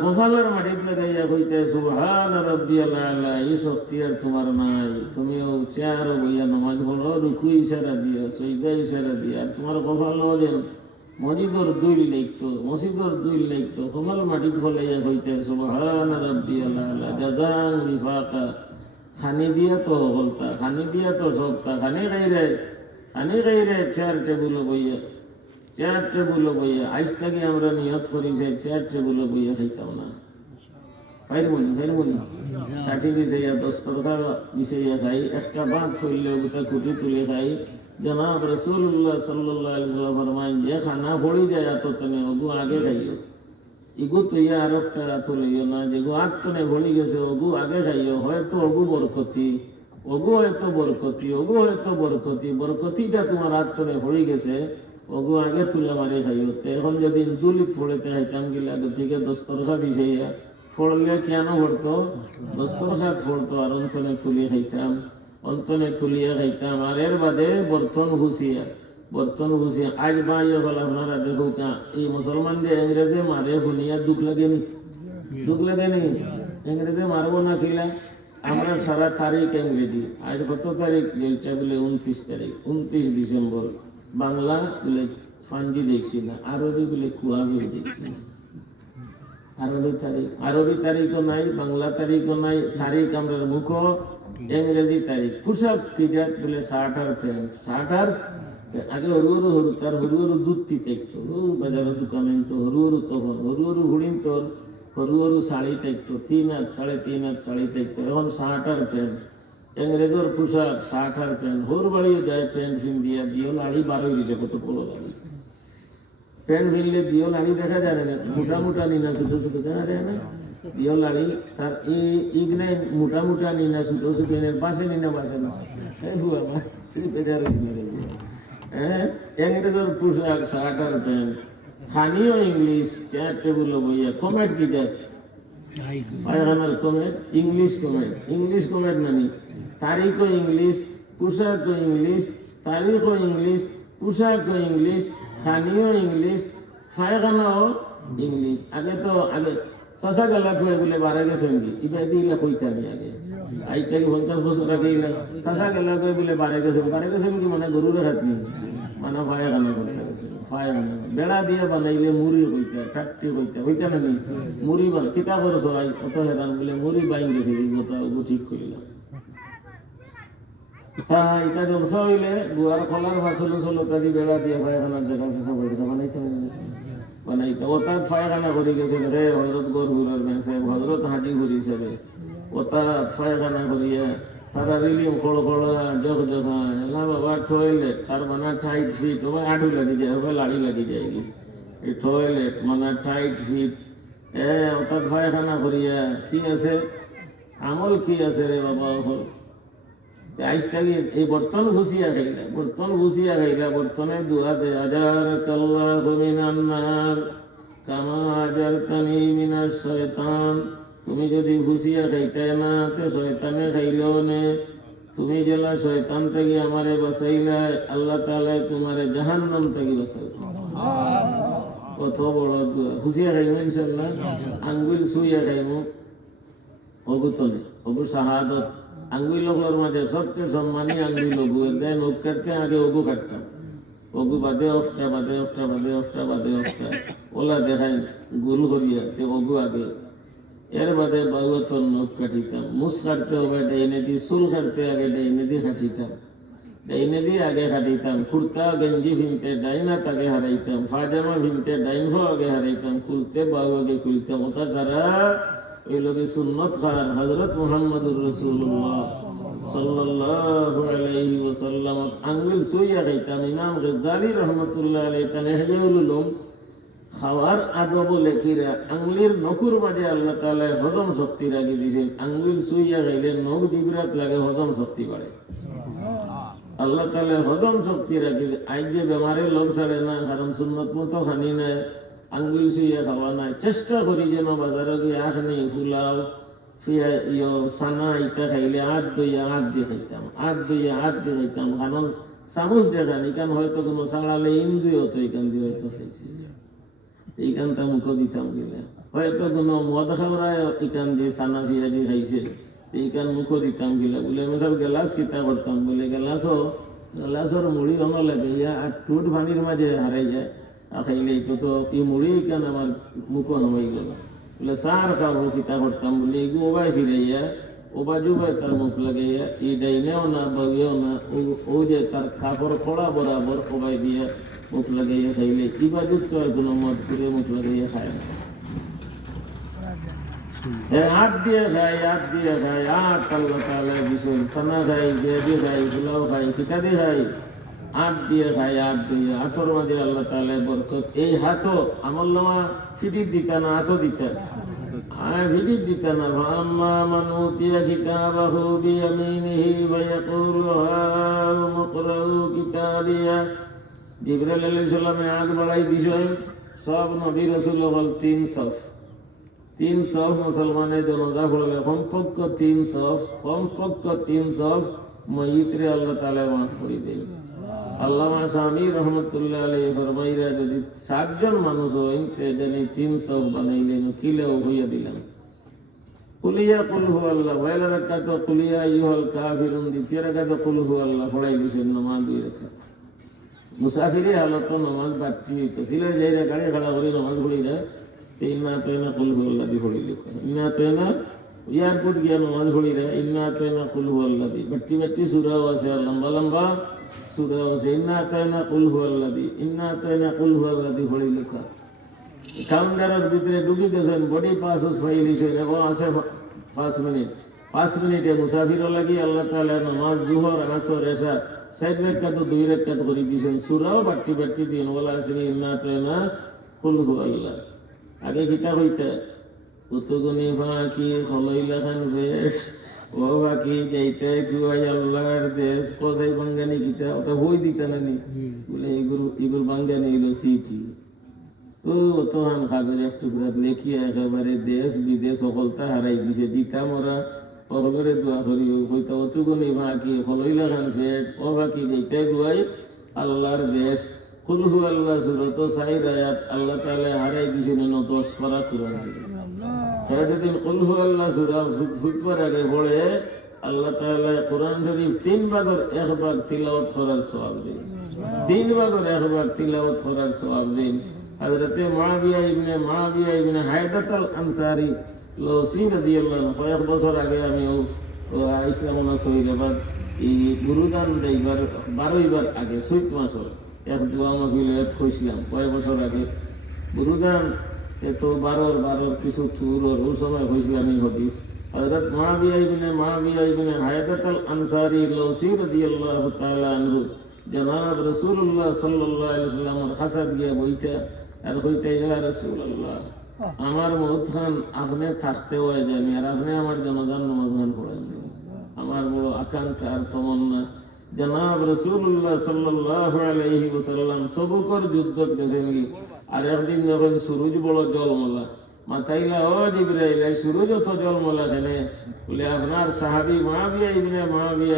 কপালের মাটিত লাগাইয়া কইতে সুবহান রাব্বিয়াল আলা, এই শক্তি আর তোমার নাই। তুমিও চেয়ার বইয়া নমাজ পড়ো, রুকু ইশারা দিয়া সইদা ইশারা দিয়া। আর তোমার কপালও যেন মসজিদর দুই লাগতো, মসজিদর দুই লাগতো। কপাল মাটিত ফলাইয়া কইতে সুবহান রাব্বিয়াল আলা জাযান বিফাকা। খানি দিয়া তো বলতা, খানি দিয়া তো সবতা, খানি খাইরে 4 টেবিল বইয়া, 4 টেবিল বইয়া। আজ থেকে আমরা নিয়ত করি যে 4 টেবিল বইয়া খাইতাম না। ফাইরমনি 60 বিষাইয়া 10 টাকা বিষাইয়া খাই, একটা বাঘ ফেললে ওটা কুটি তুলে খাই। জনাব রাসূলুল্লাহ সাল্লাল্লাহু আলাইহি ওয়াসাল্লাম ফরমায় যে খানা পড়ি যায় তো তুমি ওগু আগে খাইও, ইগু তুই আর একটা তুলিও না, যেগু আত্মনে ভরি গেছে ওগু আগে খাইও। হয়তো ওগু বরকতি, ওগু হয়তো বরকতি, ওগু হয়তো বরকতি, বরকতিটা তোমার আত্মনে ভরি গেছে, ওগু আগে তুলে মারি খাইও। এখন যদি দুলিত পড়েতে খাইতাম গেলে আগে থেকে 10 টাকা বিষাইয়া পড়লে কেন পড়তো, 10 টাকা পড়তো। আর অন্তনে তুলিয়ে খাইতাম, অন্তনে তুলিয়া খাইতাম। আর এর বাদে বর্তন ঘুষিয়া, বর্তন ঘুষিয়া। আজ বাইরে বলা আপনারা দেখো কা এই মুসলমানদের ইংরেজে মারে শুনিয়া দুঃখ লাগেনি, দুঃখ লাগেনি? ইংরেজে মারবো না কিলা? আমরা সারা তারিখ ইংরেজি। আজ কত তারিখ? যেটা বলে 29 তারিখ, 29 ডিসেম্বর। বাংলা বলে ফান্ডি দেখছি না, আরবি বলে কুয়াবি দেখছি না। আরবি তারিখও নাই, বাংলা তারিখও নাই। তারিখ আমরা মুখ ইংরেজি তারিখ। পোশাক পিজাত বলে শার্ট আর প্যান্ট, শার্ট আর আগে হরু তার হরু দুধটি দেখতো বাজারের দোকানে তো হরু তখন হরু হুড়িন তোর হরু শাড়ি দেখতো 3 হাত 3.5 হাত শাড়ি দেখতো। এখন শার্ট আর প্যান্ট, ইংরেজের পোশাক শার্ট আর প্যান্ট। হোর বাড়িও যায় প্যান্ট ফিন দিয়া, দিও নাড়ি 12 গেছে, কত বড় গাড়ি প্যান্ট ফিনলে দিও নাড়ি দেখা যায় না, মোটা নিনা ছোট ছোট দেখা যায় না দিও নাড়ি। তার ইগনাই মোটা নিনা ছোট ছোট এনের বাসে নিনা বাসে না বেজার হ্যাঁ। ইংরেজের পোশাক শার্ট আর প্যান্ট, খানিও ইংলিশ, 4 টেবিল বইয়া। কমেট কি দেখ পায়খানার কমেট, ইংলিশ কমেট, ইংলিশ কমেট নানি। তারিখও ইংলিশ, পোশাকও ইংলিশ, তারিখও ইংলিশ, পোশাকও ইংলিশ, খানিও ইংলিশ, পায়খানাও ইংলিশ। আগে তো আগে শশা গেলা খুঁয়ে বলে 12 গেছে এটা দিলে কইতানি আগে। আজ থেকে 50 বছর আগে শশা গেলা খুঁয়ে বলে 12 গেছে কি মানে গরুর হাত নেই, মানে পায়খানা করতে গেছে। পায়খানা বেড়া দিয়ে বানাইলে মুড়ি কইতা, টাট্টি কইতা না নি মুড়ি বান কিতা করে সবাই অত হেরান বলে মুড়ি বাইন গেছে, কথা ঠিক করিলাম। হ্যাঁ, এটা ব্যবসা হইলে গুয়ার খোলার ভাসলো চলো তাদি বেড়া দিয়ে পায়খানার জায়গা ফেসা পয়সা বানাইতে ওটা পায়খানা করে গেছে রে হজরত গরুরের ভেসে হজরত হাঁটি ঘুরিছে রে ওটা পায়খানা করিয়া তারা রিলিম খড়খড়া জগা এলা বাবা টয়লেট তার মানে টাইট ফিট হবে, আডু লাগি যায় হবে, লাড়ি লাগি যায় এই টয়লেট মানে টাইট ফিট। ওটা পায়খানা করিয়া কি আছে আমল কি আছে রে বাবা? আজ থেকে এই বর্তন ঘুষিয়া খাইলা, বর্তনে দুয়া দে আজার কাল্লাহু মিনান নার কামা আজারতানি মিনাশ শয়তান। তুমি যদি ঘুষিয়া খাইতে না তো শয়তানে খাইলেও নে, তুমি জেলা শয়তান থেকে আমারে বাঁচাইলা, আল্লাহ তাআলা তোমারে জাহান্নাম থেকে বাঁচাইবে। কত বড় দুয়া! ঘুষিয়া খাইমু ইনশাআল্লাহ, আঙ্গুল ছুঁইয়া খাইমু, অগুতনে অগু শাহাদত। আঙ্গুল ওগুলোর মাঝে সবচেয়ে সম্মানী আঙ্গুল অগু, দেয় নখ কাটতে আগে অগু কাটতাম, অগু বাদে অফটা ওলা দেখায় গোল করিয়া তে অগু আগে। এর বাদে বাবুতর নখ কাটিতাম, মুস কাটতে হবে ডাইনে দিয়ে, চুল কাটতে আগে ডাইনে দিয়ে কাটিতাম, ডাইনে দিয়ে আগে কাটিতাম, কুর্তা গেঞ্জি ভিনতে ডাইনা তাকে হারাইতাম, পাজামা ভিনতে ডাইন ভো আগে হারাইতাম, খুলতে বাবু আগে খুলতাম। ওটা ছাড়া ওই লোকে সুন্নত খান হযরত মুহাম্মদুর রাসূলুল্লাহ সাল্লাল্লাহু আলাইহি ওয়াসাল্লাম আঙ্গুল সুইয়া খাইতাম। ইমাম গাজ্জালী রাহমাতুল্লাহ আলাইহি তানে হেজাউল উলুম খাওয়ার আদব লেখিরা আঙ্গুলির নখুর মাঝে আল্লাহ তাআলা হজম শক্তি রাখি দিয়েছেন। আঙ্গুল সুইয়া খাইলে নখ দিবরাত লাগে, হজম শক্তি বাড়ে। আল্লাহ তাআলা হজম শক্তি রাখি। আজ যে বেমারের লোক ছাড়ে না, কারণ সুন্নত মতো খানি নাই, আঙ্গুল সুইয়া খাওয়া নাই। চেষ্টা করি যেন বাজারে গিয়ে আখনি ফুলাও সানা ইটা খাইলে হাত ধুইয়া হাত দিয়ে খাইতাম, হাত ধুইয়া হাত দিয়ে খাইতাম। কারণ চামচ দেখান এখান হয়তো কোনো চালালে ইন্দুই হতো, এখান দিয়ে হয়তো খাইছি, এইখানটা মুখ দিতাম গেলে হয়তো কোনো মদ খাওয়ায় এখান দিয়ে সানা ফিয়া দিয়ে খাইছে, এইখান মুখ দিতাম গেলে বলে আমি সব গেলাস কিতা করতাম, বলে গেলাসর মুড়ি অন লাগে ইয়া আর টুট পানির মাঝে হারাই যায় খাইলে তো এই মুড়ি এখান আমার মুখ নমাই গেল। বলে সার খাবো কিতা করতাম, বলে এগু ওবাই ফিরাইয়া ওবা জুবাই তার মুখ লাগাইয়া এই ডাইনেও না বাগেও না ও যে তার কাপড় খোড়া বরাবর ওবাই দিয়া মুখ লাগাইয়া খাইলে ইবাদত তো আর কোনো মত করে মুখ লাগাইয়া খায় না। হাত দিয়ে খাই, হাত দিয়ে খাই, হাত আল্লাহ তাআলা বিষয় সানা খাই, বেদি খাই, পোলাও খাই, কিতা দিয়ে খাই, হাত দিয়ে খাই, হাত দিয়ে হাতর মাঝে আল্লাহ তাআলা বরকত। এই হাতও আমল নামা ফিটির দিতা না, হাতও দিতা ফিটির দিতা না। আম্মা মান উতিয়া কিতাবাহু বিয়ামিনিহি ওয়া ইয়াকুলু হাউম ইকরাউ কিতাবিয়া। জিবরাইল আলাইহিস সালামে হাত বাড়াই দিছেন, সব নবী রাসূল হল 3 সফ, 3 সফ মুসলমানের জানাজা পড়লে কমপক্ষে 3 সফ, কমপক্ষে 3 সফ ময়িতরে আল্লাহ তাআলা মাফ করে দেয়। আল্লামা শামী রহমতুল্লাহ আলাইহি ফরমাইরা যদি 7 জন মানুষ হইন তে জানি 3 সফ বানাইলেন, কিলেও হইয়া দিলাম। কুলিয়া কুল হু আল্লাহ পয়লা রাকাত, কুলিয়া আইয়ুহাল কাফিরুন দ্বিতীয় রাকাত, কুল হু আল্লাহ পড়াই দিছেন নামাজ 2 রাকাত। মুসাফিরে হালত নামাজ বাড়তি হইতো, সিলেট যাই না গাড়ি খাড়া করে নামাজ পড়ি না, ইন্না তয়না কুল হু আল্লাহ দি পড়ি লিখো, ইন্না তয়না এয়ারপোর্ট গিয়া নামাজ পড়ি রে, ইন্না তয়না কুল হু আল্লাহ দি বাড়তি বাড়তি সূরাও আছে, লম্বা লম্বা সূরাও আছে। ইন্না তয়না কুল হু আল্লাহ দি, ইন্না তয়না কুল হু আল্লাহ দি পড়ি লেখা। কাউন্টারের ভিতরে ঢুকি গেছেন, বডি পাস ফাইলিস হয়ে এবং আছে 5 মিনিট, 5 মিনিটে মুসাফিরও লাগি আল্লাহ তাআলা নামাজ জুহর আসর এশা 4 রাকাত 2 রাকাত করে দিয়েছেন। সূরাও বাড়তি বাড়তি দিন ওলা আছে। ইন্না তয়না কুল হু আল্লাহ আগে কিতা হইতা কতগুনি ফাঁকি খলইলা খান ভেট ও বাকি যাইতে কুয়াই আল্লাহর দেশ কোসাই বাঙ্গানি কিতা ওটা হই দিতা নানি বলে এগুলো বাঙ্গানি হইল সিটি ও তোহান খাগের একটু লেখিয়া একেবারে দেশ বিদেশ সকলতা হারাই দিছে। দিতাম ওরা পরবরে দোয়া করি হইতা অতগুনি ফাঁকি খলইলা খান ভেট ও বাকি যাইতে কুয়াই আল্লাহর দেশ। কুল হু আল্লাহ সূরাত 4 আয়াত আল্লাহ তাআলা হারাই দিছেন 10 পারা কুরআন থেকে। সারাদিন কুল হু আল্লাহ সূরা ফুটবার আগে পড়ে আল্লাহ তাআলা কুরআন শরীফ 3 ভাগের 1 ভাগ তিলাওয়াত করার সওয়াব দেন, 3 ভাগের 1 ভাগ তিলাওয়াত করার সওয়াব দেন। হযরত মুআবিয়া ইবনে হায়দাত আল আনসারী লৌসি রাদিয়াল্লাহু আনহু কয়েক বছর আগে আমি ইসলাম নসইরাবাদ এই গুরুদান দেইবার 12 বার আগে চৈত মাসের এক দোয়া মাহফিলে কইছিলাম কয়েক বছর আগে গুরুদান এত 12 কিছু চুরোর ওই সময় হয়েছিলাম এই হদিস। হযরত মুআবিয়া ইবনে হায়দাত আল আনসারী লৌসি রাদিয়াল্লাহু তাআলা আনহু জনাব রাসূলুল্লাহ সাল্লাল্লাহু আলাইহি ওয়াসাল্লামের কাছে গিয়ে বইটা আর কইতে, ইয়া রাসূলুল্লাহ আমার মউত খান আপনি থাকতে হয় জানি আর আপনি আমার জনজান নামাজ গান পড়েন, আমার বড় আকাঙ্ক্ষা আর তমন্না। জনাব রাসূলুল্লাহ সাল্লাল্লাহু আলাইহি ওয়াসাল্লাম তবুকর যুদ্ধত গেছেন কি আর একদিন যখন সূরজ বড় জলমলা মাথাইলা ও জিবরাইল এই সূরজ তো জলমলা কেন? বলে আপনার সাহাবী মুআবিয়া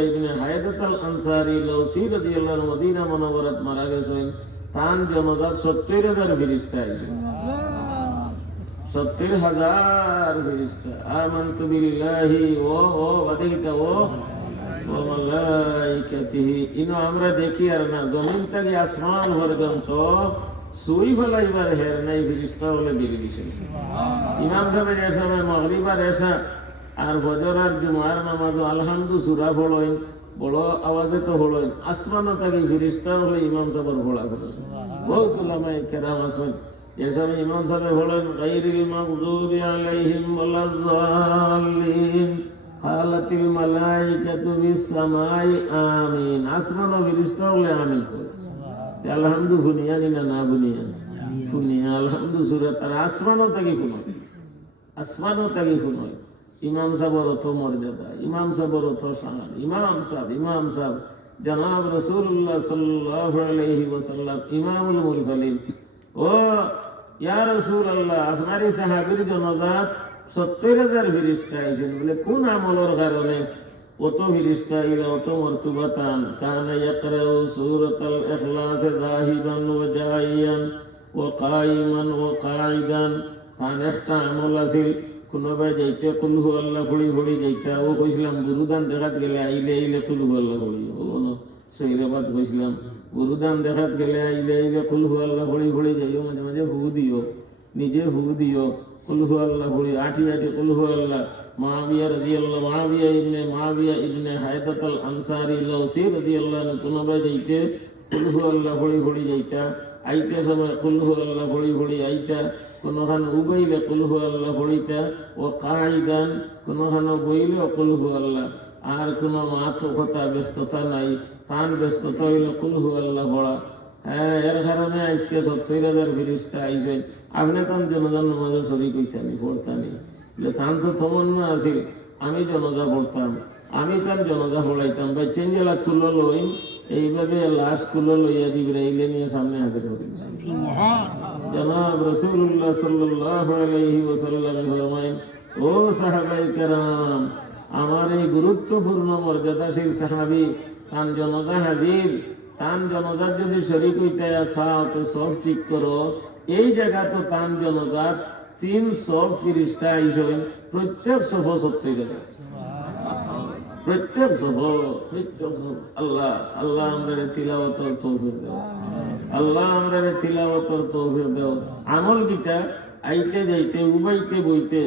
ইবনে হায়দাত আল আনসারী লৌসি রাদিয়াল্লাহু আনহু মদিনা মুনাওয়ারাত মারা গেছেন। তান জনজাত 70,000 ফেরেশতা আইছে, 70,000 ফেরেশতা। আমানতু বিল্লাহি ও বাদিতা ও মালাইকাতিহি। ইনো আমরা দেখি আর না, জমিন থেকে আসমান পর্যন্ত সুই ফেলাইবার হের নাই ফিরিস্তা বলে দিয়ে দিছে। ইমাম সাহেবের এ সময় মাগরিবার এসা আর ফজর আর জুমার নামাজ আলহামদু সূরা পড়েন, বড় আওয়াজে তো পড়েন, আসমানও থাকি ফিরিস্তা হলে ইমাম সাহেবের পড়া করে। বহুত উলামায়ে কেরাম আছেন এ সময় ইমাম সাহেব বলেন গায়রিল মাগদুবি আলাইহিম ওয়ালাদ-দাল্লিন কালাতিল মালাইকাতু বিস সামাই আমিন। আসমানও ফিরিস্তা হলে আমিন করে। আলহামদু বুনিয়ানি না বুনিয়ানি শুনিয়া আলহামদু সূরা তার আসমানও থাকি শুনয়, আসমানও থাকি শুনয়। ইমাম সাহেবের অত মর্যাদা, ইমাম সাহেবের অত শান। ইমাম সাহেব জনাব রাসূলুল্লাহ সাল্লাল্লাহু আলাইহি ওয়াসাল্লাম ইমামুল মুরসালিন। ও ইয়া রাসূলুল্লাহ, আপনারই সাহাবীর জনজাত ৭০,০০০ ফেরেশতা আইছেন, বলে কোন আমলের কারণে অত ফেরেশতা আইলা, অত মর্তবাতান? কানা ইয়াকরাউ সূরাতাল ইখলাস যাহিবান ওয়া জাইয়ান ওয়া কাইমান ওয়া কাঈদান। তার একটা আমল আছে, কোনোবাই যাইতে কুল হু আল্লাহ পড়ি পড়ি যাইতা। ও কইছিলাম গুরুদান দেখাত গেলে আইলে কুল হু আল্লাহ পড়ি। ও সৈরাবাদ কইছিলাম গুরুদান দেখাত গেলে আইলে কুল হু আল্লাহ পড়ি পড়ি যাইও, মাঝে মাঝে ফু দিও, নিজে ফু দিও, কুল হু আল্লাহ পড়ি আঠি কুল হু আল্লাহ। মুআবিয়া ইবনে হায়দাত আল আনসারী লাউসি রাদিয়াল্লাহু আনহু কোনোবাই যাইতে কুল হু আল্লাহ পড়ি পড়ি যাইতা। আইতে সময় কুল হু আল্লাহ পড়ি পড়ি আইতা। কোনখান উবাইলে কুল হু আল্লাহ পড়িতা। ও কাঈদান কোনখান বইলে কুল হু আল্লাহ। আর কোনো মাথ কথা ব্যস্ততা নাই, তান ব্যস্ততা হইল কুল হু আল্লাহ পড়া। হ্যাঁ, এর কারণে আজকে ৭০,০০০ ফেরেশতা আইছেন। আপনি তান জনজান নামাজের ছবি কইতানি পড়তানি, তান তো তমন্না আছিল আমি জনজা পড়তাম, আমি তার জনজা পড়াইতাম। বা চেঞ্জেলা খুলো লই, এইভাবে লাশ খুলো লইয়া জিবরাইলে নিয়ে সামনে হাতে ধরিলাম। জনাব রাসূলুল্লাহ সাল্লাল্লাহু আলাইহি ওয়াসাল্লাম ফরমায়েন, ও সাহাবায়ে কেরাম, আমার এই গুরুত্বপূর্ণ মর্যাদাশীল সাহাবী তান জনজা হাজির, তান জনজাত যদি শরীক হইতে চাও তো সব ঠিক করো। এই জায়গা তো তান জনজাত ৩০০ ফেরেশতা আইছেন, প্রত্যেক সফ ৭০,০০০, প্রত্যেক সফ। আল্লাহ আল্লাহ আমরা তিলাওয়াতের তৌফিক দাও, আল্লাহ আমরা তিলাওয়াতের তৌফিক দাও। আমল গীতা আইতে যাইতে উবাইতে বইতে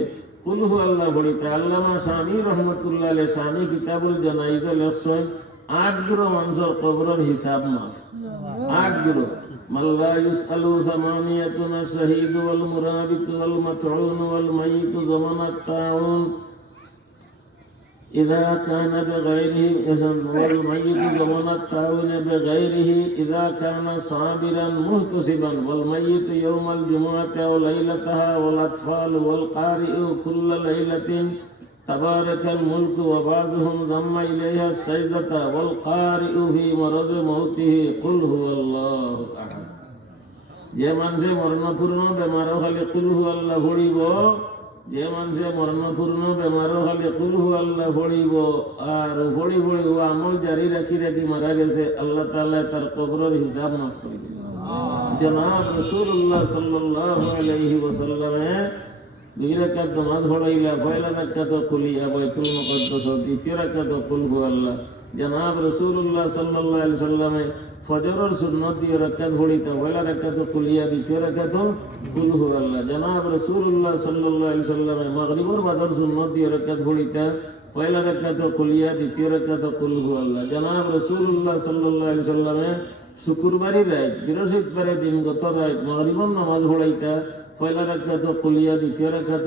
কুল হু আল্লাহ পড়িতে। আল্লামা শামী রহমতুল্লাহ আলাইহি শামী কিতাবুল জানাইজ লেখছেন ৮ গুরু মানুষের কবরের হিসাব মাফ। ৮ গুরু মাল্লা ইউসআলু সামানিয়াতুন শাহীদ ওয়াল মুরাবিত ওয়াল মাতউন ওয়াল মাইত জামানাত তাউন إذا كان بغيره إذن والميت زمن التعاون بغيره إذا كان صابرا محتسبا والميت يوم الجمعة أو ليلتها والأطفال والقارئ كل ليلة تبارك الملك وبعضهم ضم إليها السجدة والقارئ في مرض موته قل هو الله أحد। যে মানুষে মরণপূর্ণ বেমারও খালি কুল হু আল্লাহ পড়িব, যে মানুষে মরণপূর্ণ বেমারও খালি কুল হু আল্লাহ পড়িব আর পড়ি পড়ি ও আমল জারি রাখি রাখি মারা গেছে, আল্লাহ তাআলা তার কবরের হিসাব মাফ করে দিবেন। জনাব রাসূলুল্লাহ সাল্লাল্লাহু আলাইহি ওয়াসাল্লামে 2 রাকাত নামাজ পড়াইলা, পয়লা রাকাত কুলিয়া বাইতুল মুকাদ্দাস, দ্বিতীয় রাকাত কুল হু আল্লাহ। জনাব রাসূলুল্লাহ সাল্লাল্লাহু আলাইহি ওয়াসাল্লামে ফজরের সুন্নত 2 রাকাত পড়িতা, পয়লা রাকাত কুলিয়া, দ্বিতীয় রাকাত কুল হু আল্লাহ। জনাব রাসূলুল্লাহ সাল্লাল্লাহু আলাইহি ওয়াসাল্লামে মাগরিবের বাদর সুন্নত 2 রাকাত পড়িতা, পয়লা রাকাত কুলিয়া, দ্বিতীয় রাকাত কুল হু আল্লাহ। জনাব রাসূলুল্লাহ সাল্লাল্লাহু আলাইহি ওয়াসাল্লামে শুক্রবারের রাত, বৃহস্পতিবারের দিন গত রাত মাগরিবের নামাজ পড়াইতা, পয়লা রাকাত কুলিয়া, দ্বিতীয় রাকাত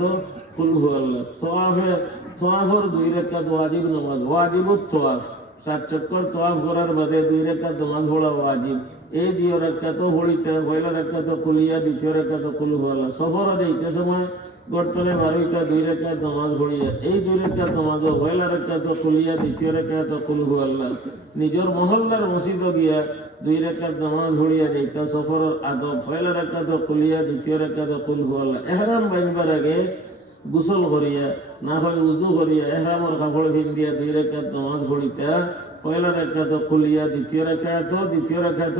কুল হু আল্লাহ। তোয়াফের 2 রাকাত ওয়াজিব নামাজ, ওয়াজিবুত তোয়াফ, 7 চক্কর তোয়াফ করার বাদে 2 রাকাত নামাজ পড়া ওয়াজিব। এই 2 রাকাত পড়িতে, পয়লা রাকাত কুলিয়া, দ্বিতীয় রাকাত কুল হু আল্লাহ। সফরে যাইতে সময় গর্তনে বারোইটা 2 রাকাত নামাজ পড়িয়া, এই 2 রাকাত নামাজ পয়লা রাকাত কুলিয়া, দ্বিতীয় রাকাত কুল হু আল্লাহ। নিজের মহল্লার মসজিদে গিয়া 2 রাকাত নামাজ পড়িয়া যাইতা। সফরের আদব পয়লা রাকাত কুলিয়া, দ্বিতীয় রাকাত কুল হু আল্লাহ। ইহরাম বাঁধবার আগে গোসল করিয়া না হয় উজু করিয়া ইহরামের কাপড় পিন্দিয়া 2 রাকাত নামাজ পড়িতা, পয়লা রাকাত কুলিয়া, দ্বিতীয় রাকাত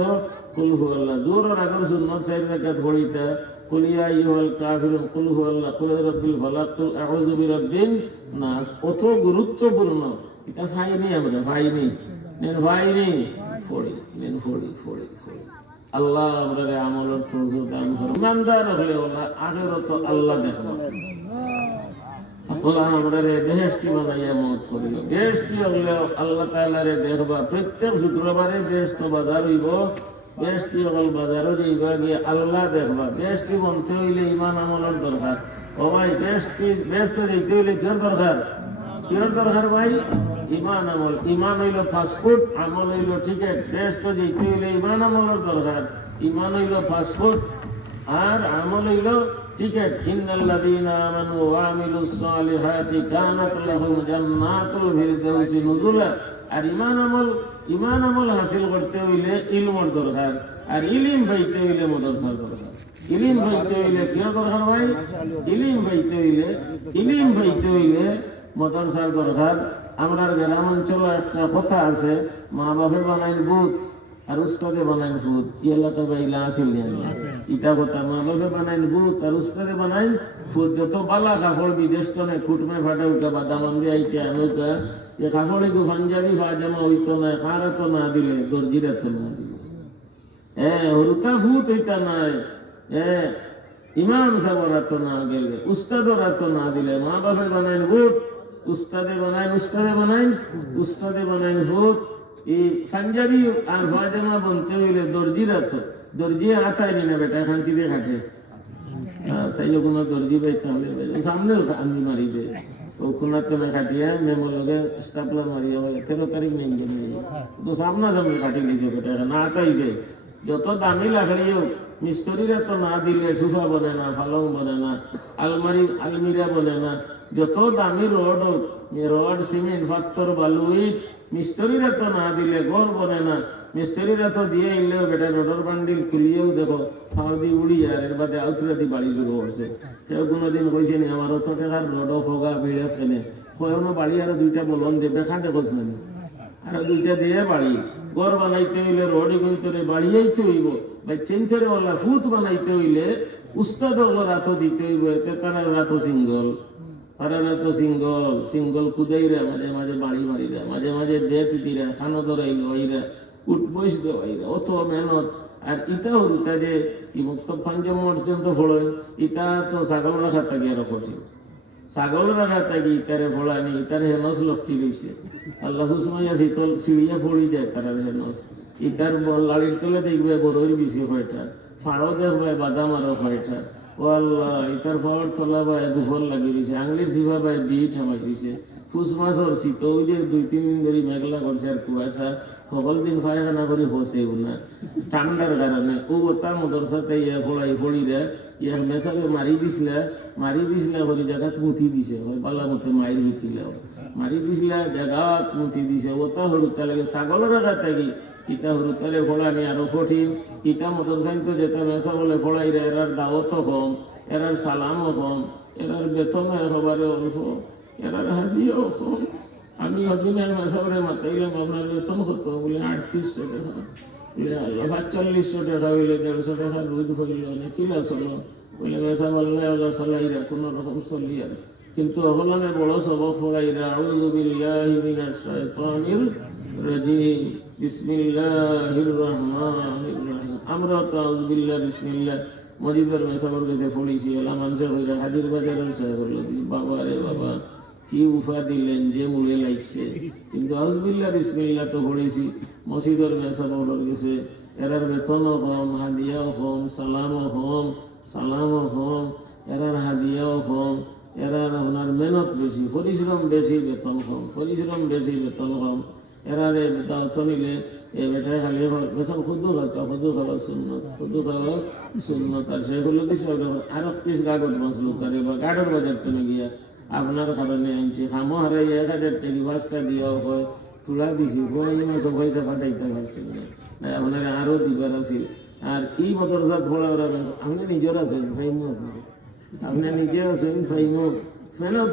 কুল হু আল্লাহ। জোহরের আগের সুন্নত 4 রাকাত পড়িতা, কুলিয়া আইয়ুহাল কাফিরুন, কুল হু আল্লাহ, কুল রাব্বিল ফালাক, কুল আউযু বিরাব্বিন নাস। কত গুরুত্বপূর্ণ এটা পাইনি আমরা, পাইনি পড়ি, পড়ি। আল্লাহ আমরা আমলের তৌফিক দান করুন। ইমানদার হলে ওলা আখিরাত আল্লাহ দেখবা। ওলা আমরা বেহেশতি বানাইয়া মত করিল। বেহেশতি হলে আল্লাহ তাআলা রে দেখবা। প্রত্যেক শুক্রবারে বেহেশত বাজার হইব। বেহেশতি হল বাজারও যাইবা গিয়ে আল্লাহ দেখবা। বেহেশতি বনতে হইলে ইমান আমলের দরকার। ও ভাই বেহেশত যাইতে হইলে কির দরকার? কির দরকার ভাই? ইমান আমল। ইমান হইল পাসপোর্ট, আমল হইল টিকেট। বেহেশত যাইতে হইলে ইমান আমলের দরকার। ইমান হইল পাসপোর্ট আর আমল হইল টিকেট। ইন্নাল্লাযীনা আমানু ওয়া আমিলুস সালিহাতি কানাত লাহুম জান্নাতুল ফিরদাউসি নুজুলা। আর ইমান আমল হাসিল করতে হইলে ইলমের দরকার। আর ইলম পাইতে হইলে মাদ্রাসার দরকার। ইলম পাইতে হইলে কি দরকার ভাই? ইলম পাইতে হইলে মাদ্রাসার দরকার। আমরা গ্রাম অঞ্চলে একটা কথা আছে, মা বাপে বানাইন ভূত আর উস্তাদে বানাইন ভূত। ই এলাকা বাইলা আসিল ইটা কথা। মা বাপে বানাইন ভূত আর উস্তাদে বানাইন ভূত। যত বালা কাপড় বিদেশ তো নেই, খুটমে ফাটা উঠা বাদামান দিয়ে আইতে আনুকা যে কাপড়ে গো পাঞ্জাবি পাজামা হইতো না, কার তো না দিলে দর্জির তো না দিলে হরুতা ভূত হইতা নাই। ইমাম সাহেবরা তো না গেলে, উস্তাদরা তো না দিলে, মা বাপে বানাইন ভূত, উস্তাদে বানাইন ভূত। এই পাঞ্জাবি আর পাজামা বনতে হইলে দর্জিরা তো দর্জি আতায় নি না বেটা, খাঞ্চি দিয়ে কাটে। সেই কোনো দর্জি পাইতে হলে সামনে আমি মারি দে ওখানে কাটিয়া মেমোর লগে স্টাপলার মারিয়া 13 তারিখ নেই তো সামনাসামনি কাটি দিছে বেটা, না আতাইছে। যত দামি লাকড়িও মিস্ত্রিরা তো না দিলে সোফা বনে না, পালং বনে না, আলমিরা বনে না। যত দামি রড সিমেন্ট পাথর বালু ইট মিস্ত্রিরা তো না দিলে ঘর বনে না। মিস্ত্রিরা তো দিয়ে এলেও বেটা রোডর বান্ডিল খুলিয়েও দেখো খাওয়া দিয়ে উড়ি আর এর বাদে আউতরা দিয়ে বাড়ি শুরু করছে। কেউ কোনোদিন কইছে নি আমার অত টাকার রোডও ফোগা ভিড়াস কেনে কয়নো বাড়ি আরো 2টা বলন দিয়ে দেখা দেখোস না, আরো 2টা দিয়ে বাড়ি। ঘর বানাইতে হইলে রোডে কিন্তু বাড়িয়েইতে হইব, বা চেঞ্চরে ওলা ফুট বানাইতে হইলে উস্তাদ রাত দিতে হইব। এতে তারা রাত সিঙ্গল কুদাইরা মাঝে মাঝে বাড়ি মারিরা, মাঝে মাঝে বেত দিরা, খানো ধরাইল হইরা, উঠ বইস দেওয়াইরা, অত মেহনত। আর ইটা হল ইটা যে মুক্ত পঞ্চম পর্যন্ত ফোড়েন, ইটা তো ছাগল রাখা থাকি আরো কঠিন। ছাগল রাখা থাকি ইতারে ফোড়ানি, ইতারে হেনস লক্ষ্টি রয়েছে। আল্লাহ হুসমাইয়া শীতল সিঁড়িয়া ফোড়ি যায় তারা হেনস। ইতার লাড়ির তলে দেখবে বড়ই বেশি কয়টা, ফাড়ও দেখবে বাদাম আরো কয়টা। ও আল্লাহ, ইতার পাওয়ার তলা বা দুফল লাগি দিছে, আঙলির সিভা বা বিয়ে ঠামাই দিছে। ফুস মাছর শীত ওই যে 2-3 দিন ধরে মেঘলা করছে আর কুয়াশা, সকল দিন পায়খানা করে বসেও না ঠান্ডার কারণে। ও তার মদরসাতে ইয়া ফড়িরা ইয়া মেশালে মারি দিছিলা করে জায়গাত মুঠি দিছে, বালা মতে মাইর হইতিলাও মারি দিছিলা জায়গাত মুঠি দিছে। ওটা হরুতা লাগে ছাগলের আগা থাকি ইটা হরুতালে ফোড়ানি আরো কঠিন। ইটা মদরসাইন তো যেটা মেশা বলে ফোড়াইরা এরার দাওয়াতও কম, এরার সালামও কম, এরার বেতনও একেবারে অল্প, এরার হাদিয়াও কম। আমি অদিনের মেশাবরে মাতাইলাম আপনার বেতন কত বলে 3800 টাকা, বলে 4500 টাকা হইলে 150 টাকা রোদ হইল না কিলা চলো বলে মেশা বললে ওলা চলাইরা কোনো রকম চলি আর। কিন্তু অহলানে বড় সবক পড়াইরা আউযু বিল্লাহি মিনাশ শাইতানির রাজিম বিসমিল্লাহির রহমানির রহিম। আমরা তো আউযু বিল্লাহ বিসমিল্লাহ মজিদের মেশাবর কাছে পড়িছি, এলা মানুষের হইরা হাজির বাজারের সাহেব বাবা রে বাবা কি উফা দিলেন যে মুড়ে লাগছে। কিন্তু আউযুবিল্লাহ বিসমিল্লাহ তো পড়েছি। মসজিদের মেসাবর গেছে, এরার বেতনও কম, হাদিয়াও কম, সালামও কম, এরার হাদিয়াও কম, এরার আপনার মেহনত বেশি, পরিশ্রম বেশি, বেতন কম। এরার দাওয়াত নিলে এ বেটায় খালি বেসব খুদু খাওয়া সুন্নত। আর সেগুলো কিছু আরো পিস গাগট মাছ লুকারে বা গাডর বাজার টেনে গিয়া আপনার কারণে আনছি খামো হারাই 1000 টাকা 5টা দিয়াও হয় তুলা দিছি সব পয়সা ফাটাইতে পারছি না, আপনার আরো দিবার আছিল। আর এই মদরসাত পড়া ওরা আপনি নিজের আছেন ফাইমো, আপনি নিজে আছেন ফাইমো। মেহনত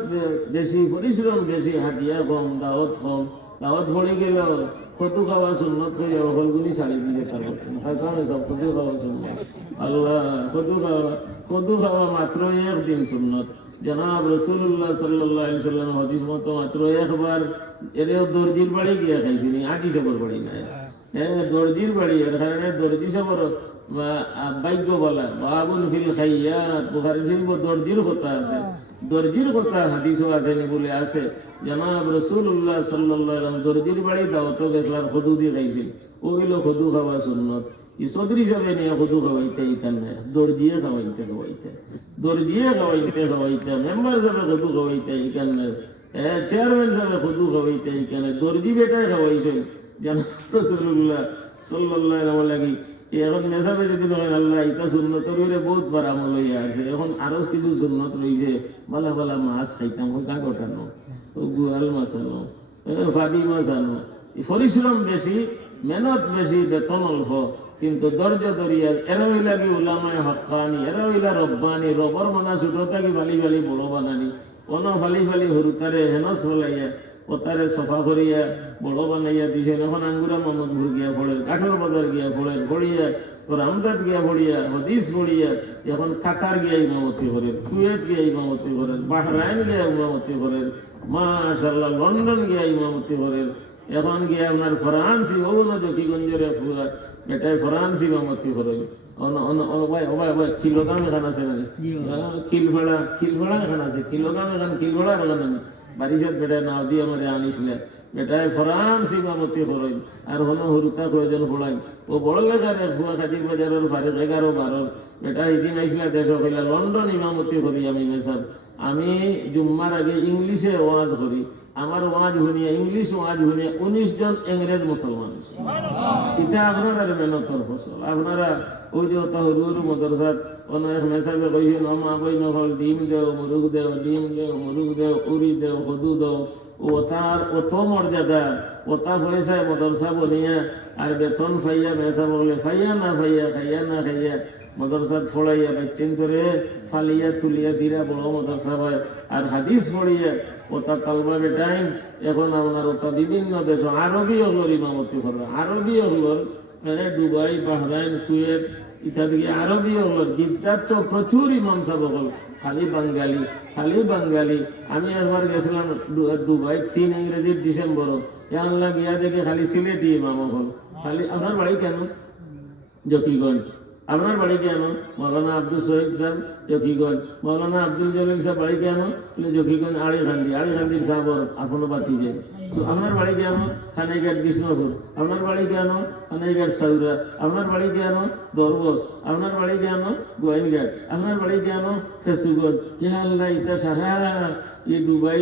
বেশি, পরিশ্রম বেশি, হাতিয়া কম, দাওয়াত পড়ে গেল কদু খাওয়া সুন্নত করে অকলগুলি ছাড়ি দিয়ে পারবেন হয়তো সব কদু খাওয়া সুন্নত। আল্লাহ কদু খাওয়া মাত্র একদিন সুন্নত। জনাব রাসূলুল্লাহ সাল্লাল্লাহু আলাইহি ওয়াসাল্লাম হাদিস মতো মাত্র একবার এরেও দর্জির বাড়ি গিয়া খাইছিনি, আটি সবর বাড়ি নাই। দর্জির বাড়ি, এর কারণে দর্জি সবর বা ভাগ্য বলা বাবুল ফিল খাইয়াত বুখারী শরীফ দর্জির কথা আছে দর্জির কথা হাদিসও আছে নি বলে আছে জনাব রাসূলুল্লাহ সাল্লাল্লাহু আলাইহি ওয়াসাল্লাম দর্জির বাড়ি দাওয়াত গেছলার খুদু দিয়ে খাইছিল ওইলো খুদু খাওয়া সুন্নত ই চৌধুরী সাহেব নিয়ে খুদু খাওয়াইতে এইখানে দর্জিয়ে খাওয়াইতে মেম্বার সাহেব খুদু খাওয়াইতে এইখানে চেয়ারম্যান সাহেব খুদু খাওয়াইতে এইখানে দর্জি বেটায় খাওয়াইছেন জনাব রাসূলুল্লাহ সাল্লাল্লাহু আলাইহি ওয়াসাল্লাম এখন মেসাবে যদি বলেন আল্লাহ এটা সুন্নত রইলে বহুত বার আমল হইয়া আছে এখন আরো কিছু সুন্নত রয়েছে বালা বালা মাছ খাইতাম গা গোটানো গুয়াল মাছ আনো ফাবি মাছ আনো পরিশ্রম বেশি মেহনত বেশি বেতন অল্প কিন্তু ধৈর্য ধরিয়া এরা হইলা কি উলামায়ে হক্কানি এরা হইলা রব্বানি রবর মানা ছোট থাকি ভালি ভালি বড় বানানি কোন ভালি ভালি হরুতারে হেনস ফলাইয়া ওতারে সফা করিয়া বড় বানাইয়া দিছে এখন আঙ্গুরা মোহাম্মদপুর গিয়া পড়ে কাঠর বাজার গিয়া পড়ে পড়িয়া তোর আমদাদ গিয়া পড়িয়া হদিস পড়িয়া এখন কাতার গিয়া ইমামতি করেন কুয়েত গিয়া ইমামতি করেন বাহরাইন গিয়া ইমামতি করেন মাশাআল্লাহ লন্ডন গিয়া ইমামতি করেন এখন গিয়া আপনার ফরান্সি ওগুলো জকিগঞ্জের বেটায় ফরান্সি ইমামতি করেন কিলোগ্রাম এখান আছে মানে খিলফেড়া এখান আছে কিলোগ্রাম এখান খিলফেড়া এখান আমি বারিশাত বেটা নাও দিয়ে আমার আনিছিলে বেটায় ফরান্স ইমামতি করেন আর হলো হরুতা কয়জন পড়াই ও বড় লেখারে ফুয়া খাতির বাজারের 11-12 বেটা এদিন আইসলা দেশ কইলা লন্ডন ইমামতি করি আমি মেসাব আমি জুম্মার আগে ইংলিশে ওয়াজ করি আমার ওয়াজ শুনিয়া ইংলিশ ওয়াজ শুনিয়া 19 জন ইংরেজ মুসলমান এটা আপনারা মেহনতর ফসল আপনারা ওই যে ওটা হরুর মাদ্রাসাত অনেক মেসাবে কইছেন মা বই নকল ডিম দেও মুরুগ দেও উড়ি দেও হদু দেও ওতার অত মর্যাদা ওতা পয়সায় মাদ্রাসা বনিয়া আর বেতন ফাইয়া মেসা বলে ফাইয়া না খাইয়া মাদ্রাসাত ফড়াইয়া বাচ্চেন করে ফালিয়া তুলিয়া দিরা বড় মাদ্রাসা হয় আর হাদিস পড়িয়া ওটা তালবা বেটাইন এখন আপনার ওটা বিভিন্ন দেশ আরবি হলোর ইমামতি করে আরবি হলোর দুবাই বাহরাইন কুয়েত ইত্যাদি আরবি হলোর গিদ্দার তো প্রচুর ইমাম সাহেব হল খালি বাঙালি আমি একবার গেছিলাম দুবাই 3 ইংরেজির ডিসেম্বর জানলাম গিয়া দেখে খালি সিলেটি ইমাম হল খালি আপনার বাড়ি কেন জকিগঞ্জ আপনার বাড়ি কেন মৌলানা আব্দুল শহীদ সাহেব জকিগঞ্জ মৌলানা আব্দুল জলিল সাহেব বাড়ি কেন জকিগঞ্জ আড়িখান্দির সাহেবর এখনো বাতি যায় আপনার বাড়ি কেন খানাইঘাট বিষ্ণুপুর আপনার বাড়ি কেন খানাইঘাট সাউরা আপনার বাড়ি কেন দরবস আপনার বাড়ি কেন গোয়াইনঘাট আপনার বাড়ি কেন ফেসুগঞ্জ ইহাল্লা ইটা সারা এই দুবাই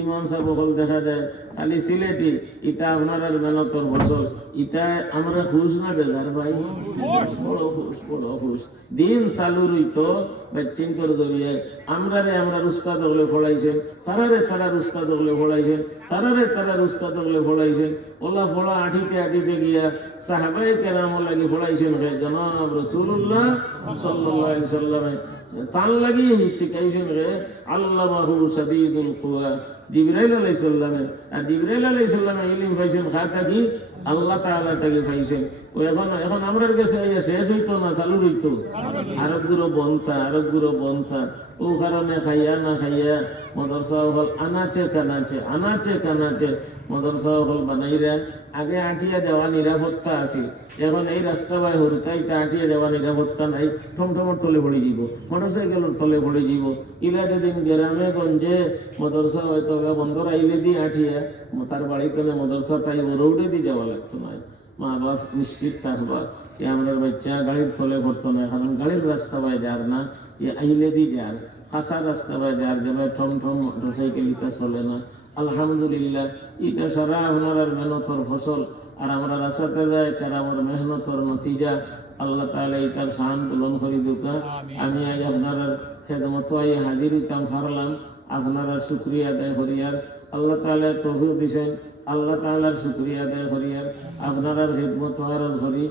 ইমাম সাহেব হল দেখা যায় খালি সিলেটি ইটা আপনার আর মেহনতর ফসল ইটা আমরা খুশ না বেজার ভাই বড় খুশ দিন চালু রইতো চিন্তর জড়িয়ে আমরা উস্তাদ হলে ফড়াইছেন তারার উস্তাদ হলে ফড়াইছেন তারার উস্তাদ হলে ফড়াইছেন ওলা ফড়া আঠিতে গিয়া সাহাবায়ে কেরাম লাগি ফড়াইছেন জনাব রাসূলুল্লাহ সাল্লাল্লাহু আলাইহি ওয়াসাল্লাম তার লাগি শিখাইছেন রে আল্লামাহু শাদীদুল কুওয়া জিবরাইল আলাইহিস সালাম আর জিবরাইল আলাইহিস সালাম ইলম পাইছেন খাতা কি আল্লাহ তাআলা থেকে পাইছেন ও এখন আমরার কাছে শেষ হইতো না চালু হইতো আরব গুরু বন্তা ও কারণে খাইয়া না খাইয়া মাদ্রাসা হল আনাচে কানাচে মাদ্রাসা হল বানাইরা আগে আটিয়া দেওয়া নিরাপত্তা আছিল এখন এই রাস্তা বাই হরুতাইতে আটিয়া দেওয়া নিরাপত্তা নাই টমটমর তলে পড়ে যাব মোটরসাইকেলের তলে পড়ে যাব ইলা যেদিন গ্রামে গঞ্জে মাদ্রাসা হয়তো বন্ধর আইলে দিয়ে আটিয়া তার বাড়িতে মাদ্রাসা তাই রোডে দিয়ে যাওয়া লাগতো না মা বাপ নিশ্চিত থাকবা যে আমরা বাচ্চা গাড়ির তলে পড়তো না কারণ গাড়ির রাস্তা বাই যার না এ আইলে দিয়ে যার খাসা রাস্তা বাই যার যাবে টমটম মোটরসাইকেল ইটা চলে না আলহামদুলিল্লাহ এটা সারা আপনার মেহনতর ফসল আর আমরা রাস্তাতে যাই তার আমার মেহনতর নতিজা আল্লাহ তাআলা এটার শান বুলন করি দুকা আমি আজ আপনার খেদমত হাজির হইতাম পারলাম আপনারা শুকরিয়া আদায় করিয়ার আল্লাহ তাআলা তৌফিক দিছেন আল্লাহ তাআলার শুকরিয়া আদায় করিয়ার আপনার খেদমত আরজ করি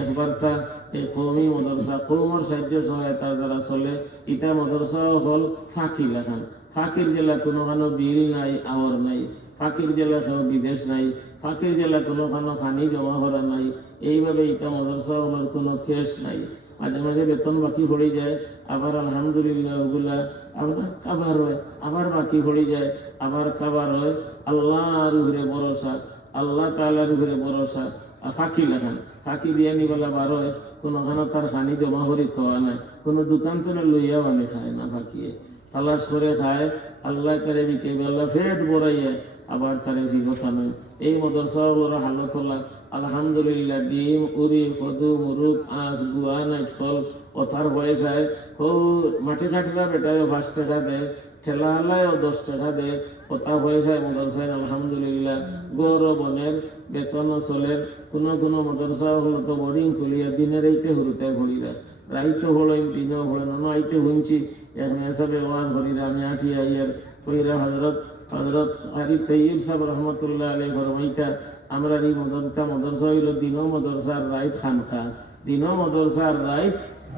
একবার তা এই কওমি মাদ্রাসা কওমর সাহায্য সহায়তার দ্বারা চলে ইটা মাদ্রাসা হল ফাঁকি লেখান ফাঁকির জেলা কোনো বিল নাই আওয়ার নাই ফাঁকির জেলা কেউ বিদেশ নাই ফাঁকির জেলা কোনো খানি জমা করা নাই এইভাবে এটা মাদ্রাসা হওয়ার কোনো কেস নাই মাঝে মাঝে বেতন বাকি পড়ে যায় আবার আলহামদুলিল্লাহ ওগুলা আপনার কাবার হয় আবার বাকি পড়ে যায় আবার কাবার হয় আল্লাহর উপরে ভরসা আল্লাহ তাআলার উপরে ভরসা আর ফাঁকি লেখান ফাঁকি দিয়ে নিবেলা বার হয় কোনোখানে তার খানি জমা করি থোয়া নাই কোনো দোকান তো লইয়া বানি খায় না ফাঁকিয়ে তালাশ করে খায় আল্লাহ তারে বিকে বেলা ফেট বড়াইয়া আবার তারে বিগতা নাই এই মদরসাগুলোর হালত হলা আলহামদুলিল্লাহ ডিম উরি কদু মুরুখ আঁশ গুয়া নাইটফল কথার পয়সায় ও মাটি কাটিরা বেটায় 5 টাকা দেয় ঠেলা হালায়ও 10 টাকা দেয় কথা পয়সায় মদরসায় আলহামদুলিল্লাহ গৌর বনের বেতন চলের কোনো মদরসা হলো তো বোর্ডিং খুলিয়া দিনের এইতে হরুতে ঘড়িরা রাইতে হলেন দিনও হলেন আইতে শুনছি এখন এসবে আওয়াজ হরিরা আমি আঠিয়া ইয়ার কইরা হজরত আরিফ তৈয়ব সাহেব রহমতুল্লাহ আলী ফরমাইতা আমরা এই মদরসা হইল দিনও মদরসার রাইত খানকা দিনও মদরসার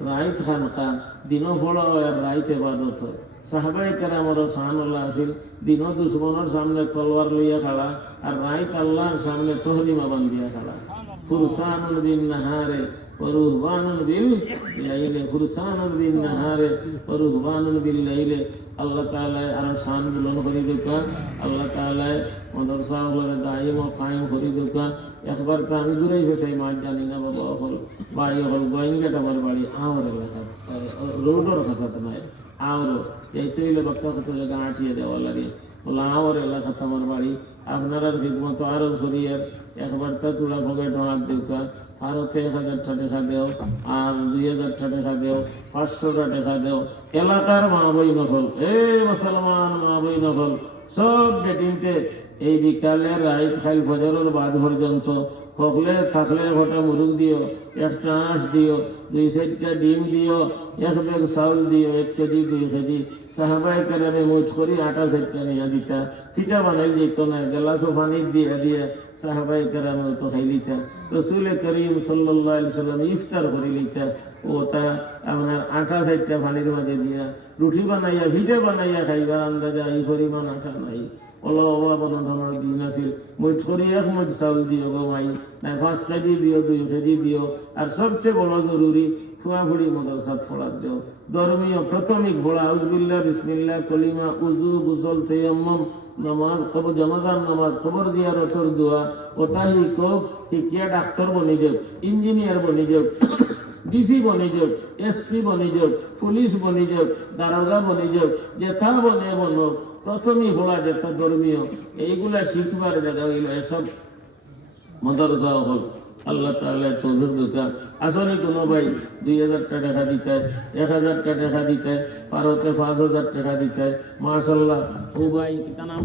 রাইত খানকা দিনও ফলো আর রাইত এবাদত সাহাবাই কেরামর শাহানুল্লাহ আসিল দিনও দুশ্মনের সামনে তলোয়ার লইয়া খাড়া আর রাইত আল্লাহর সামনে তহরিমা বান্ধিয়া খাড়া ফুরসানুল বিন নাহারে ওরুহবানুল বিল লাইলে ফুরসানুল বিন নাহারে ওরুহবানুল বিল লাইলে আল্লাহ তাআলা আর শান বুলন্দ করে দেখা আল্লাহ তাআলা মদরসা গুলোর দায়ম ও কায়েম করে দেখা একবার তো আমি দূরে গেছি মাঠ জানি না বাবা হল বাড়ি হল গোয়েঙ্গেট আমার বাড়ি আমার এলাকা রোডর কাছাতে নাই আওর এইতে হইলে বাক্কা কত জায়গা আটিয়ে দেওয়া লাগে বলে আমার এলাকা আমার বাড়ি আপনারা ঠিক মতো আরো শরীর একবার তা তুলা ভোগে ঢোঁয়ার দেখা আরো 1000 টাকা দেও আর 2000 টাকা দেও 500 টাকা দেও এলাকার মা বই নকল এই মুসলমান মা বই নকল সব ডেটিংতে এই বিকালে রাইত খাইল ফজরের বাদ পর্যন্ত হকলে থাকলে গোটা মুরুখ দিও একটা আঁশ দিও 2-4টা ডিম দিও 1 ব্যাগ চাউল দিও 1 কেজি 2 কেজি সাহাবাই কেরামে মুঠ করি আটা 4টা নিয়ে দিতা পিঠা বানাই যেত না গেলাসও পানি দিয়ে দিয়ে সাহাবাই কেরামে তো খাই লিতা রসুল করিম সাল্লাল্লাহু আলাইহি সাল্লাম ইফতার করে লিতা ও তা আপনার আটা 4টা পানির মাঝে দিয়া রুটি বানাইয়া পিঠা বানাইয়া খাইবার আন্দাজা এই পরিমাণ আটা নাই ওলা ওলা বন্ধনের দিন আছিল মুঠ করি 1 মুঠ চাউল দিও গো মাই না 5 কেজি দিও 2 কেজি দিও আর সবচেয়ে বড় জরুরি ফুয়াফুড়ি মদরসাত ফোড়াত দেও ধর্মীয় প্রাথমিক ভোড়া উজবিল্লাহ বিসমিল্লাহ কলিমা উজু গুসল তৈয়ম্মম নামাজ কবর জানাজার নামাজ কবর জিয়ারতের দোয়া ওতাহি কোক শিক্ষা ডাক্তার বনি দেব ইঞ্জিনিয়ার বনি দেব ডিসি বনি দেব এসপি বনি দেব পুলিশ বনি দেব দারোগা বনি দেব যেথা বনে বনো প্রথমই ভোড়া যেথা ধর্মীয় এইগুলা শিখবার জায়গা হইল এসব মদরসা হল আল্লাহ তাআলা তৌফিক দান আসলে কোনো ভাই 2000 টাকা দিতে 1000 টাকা দিতে পারতে 5000 টাকা দিতে মাশাআল্লাহ ও ভাই কি নাম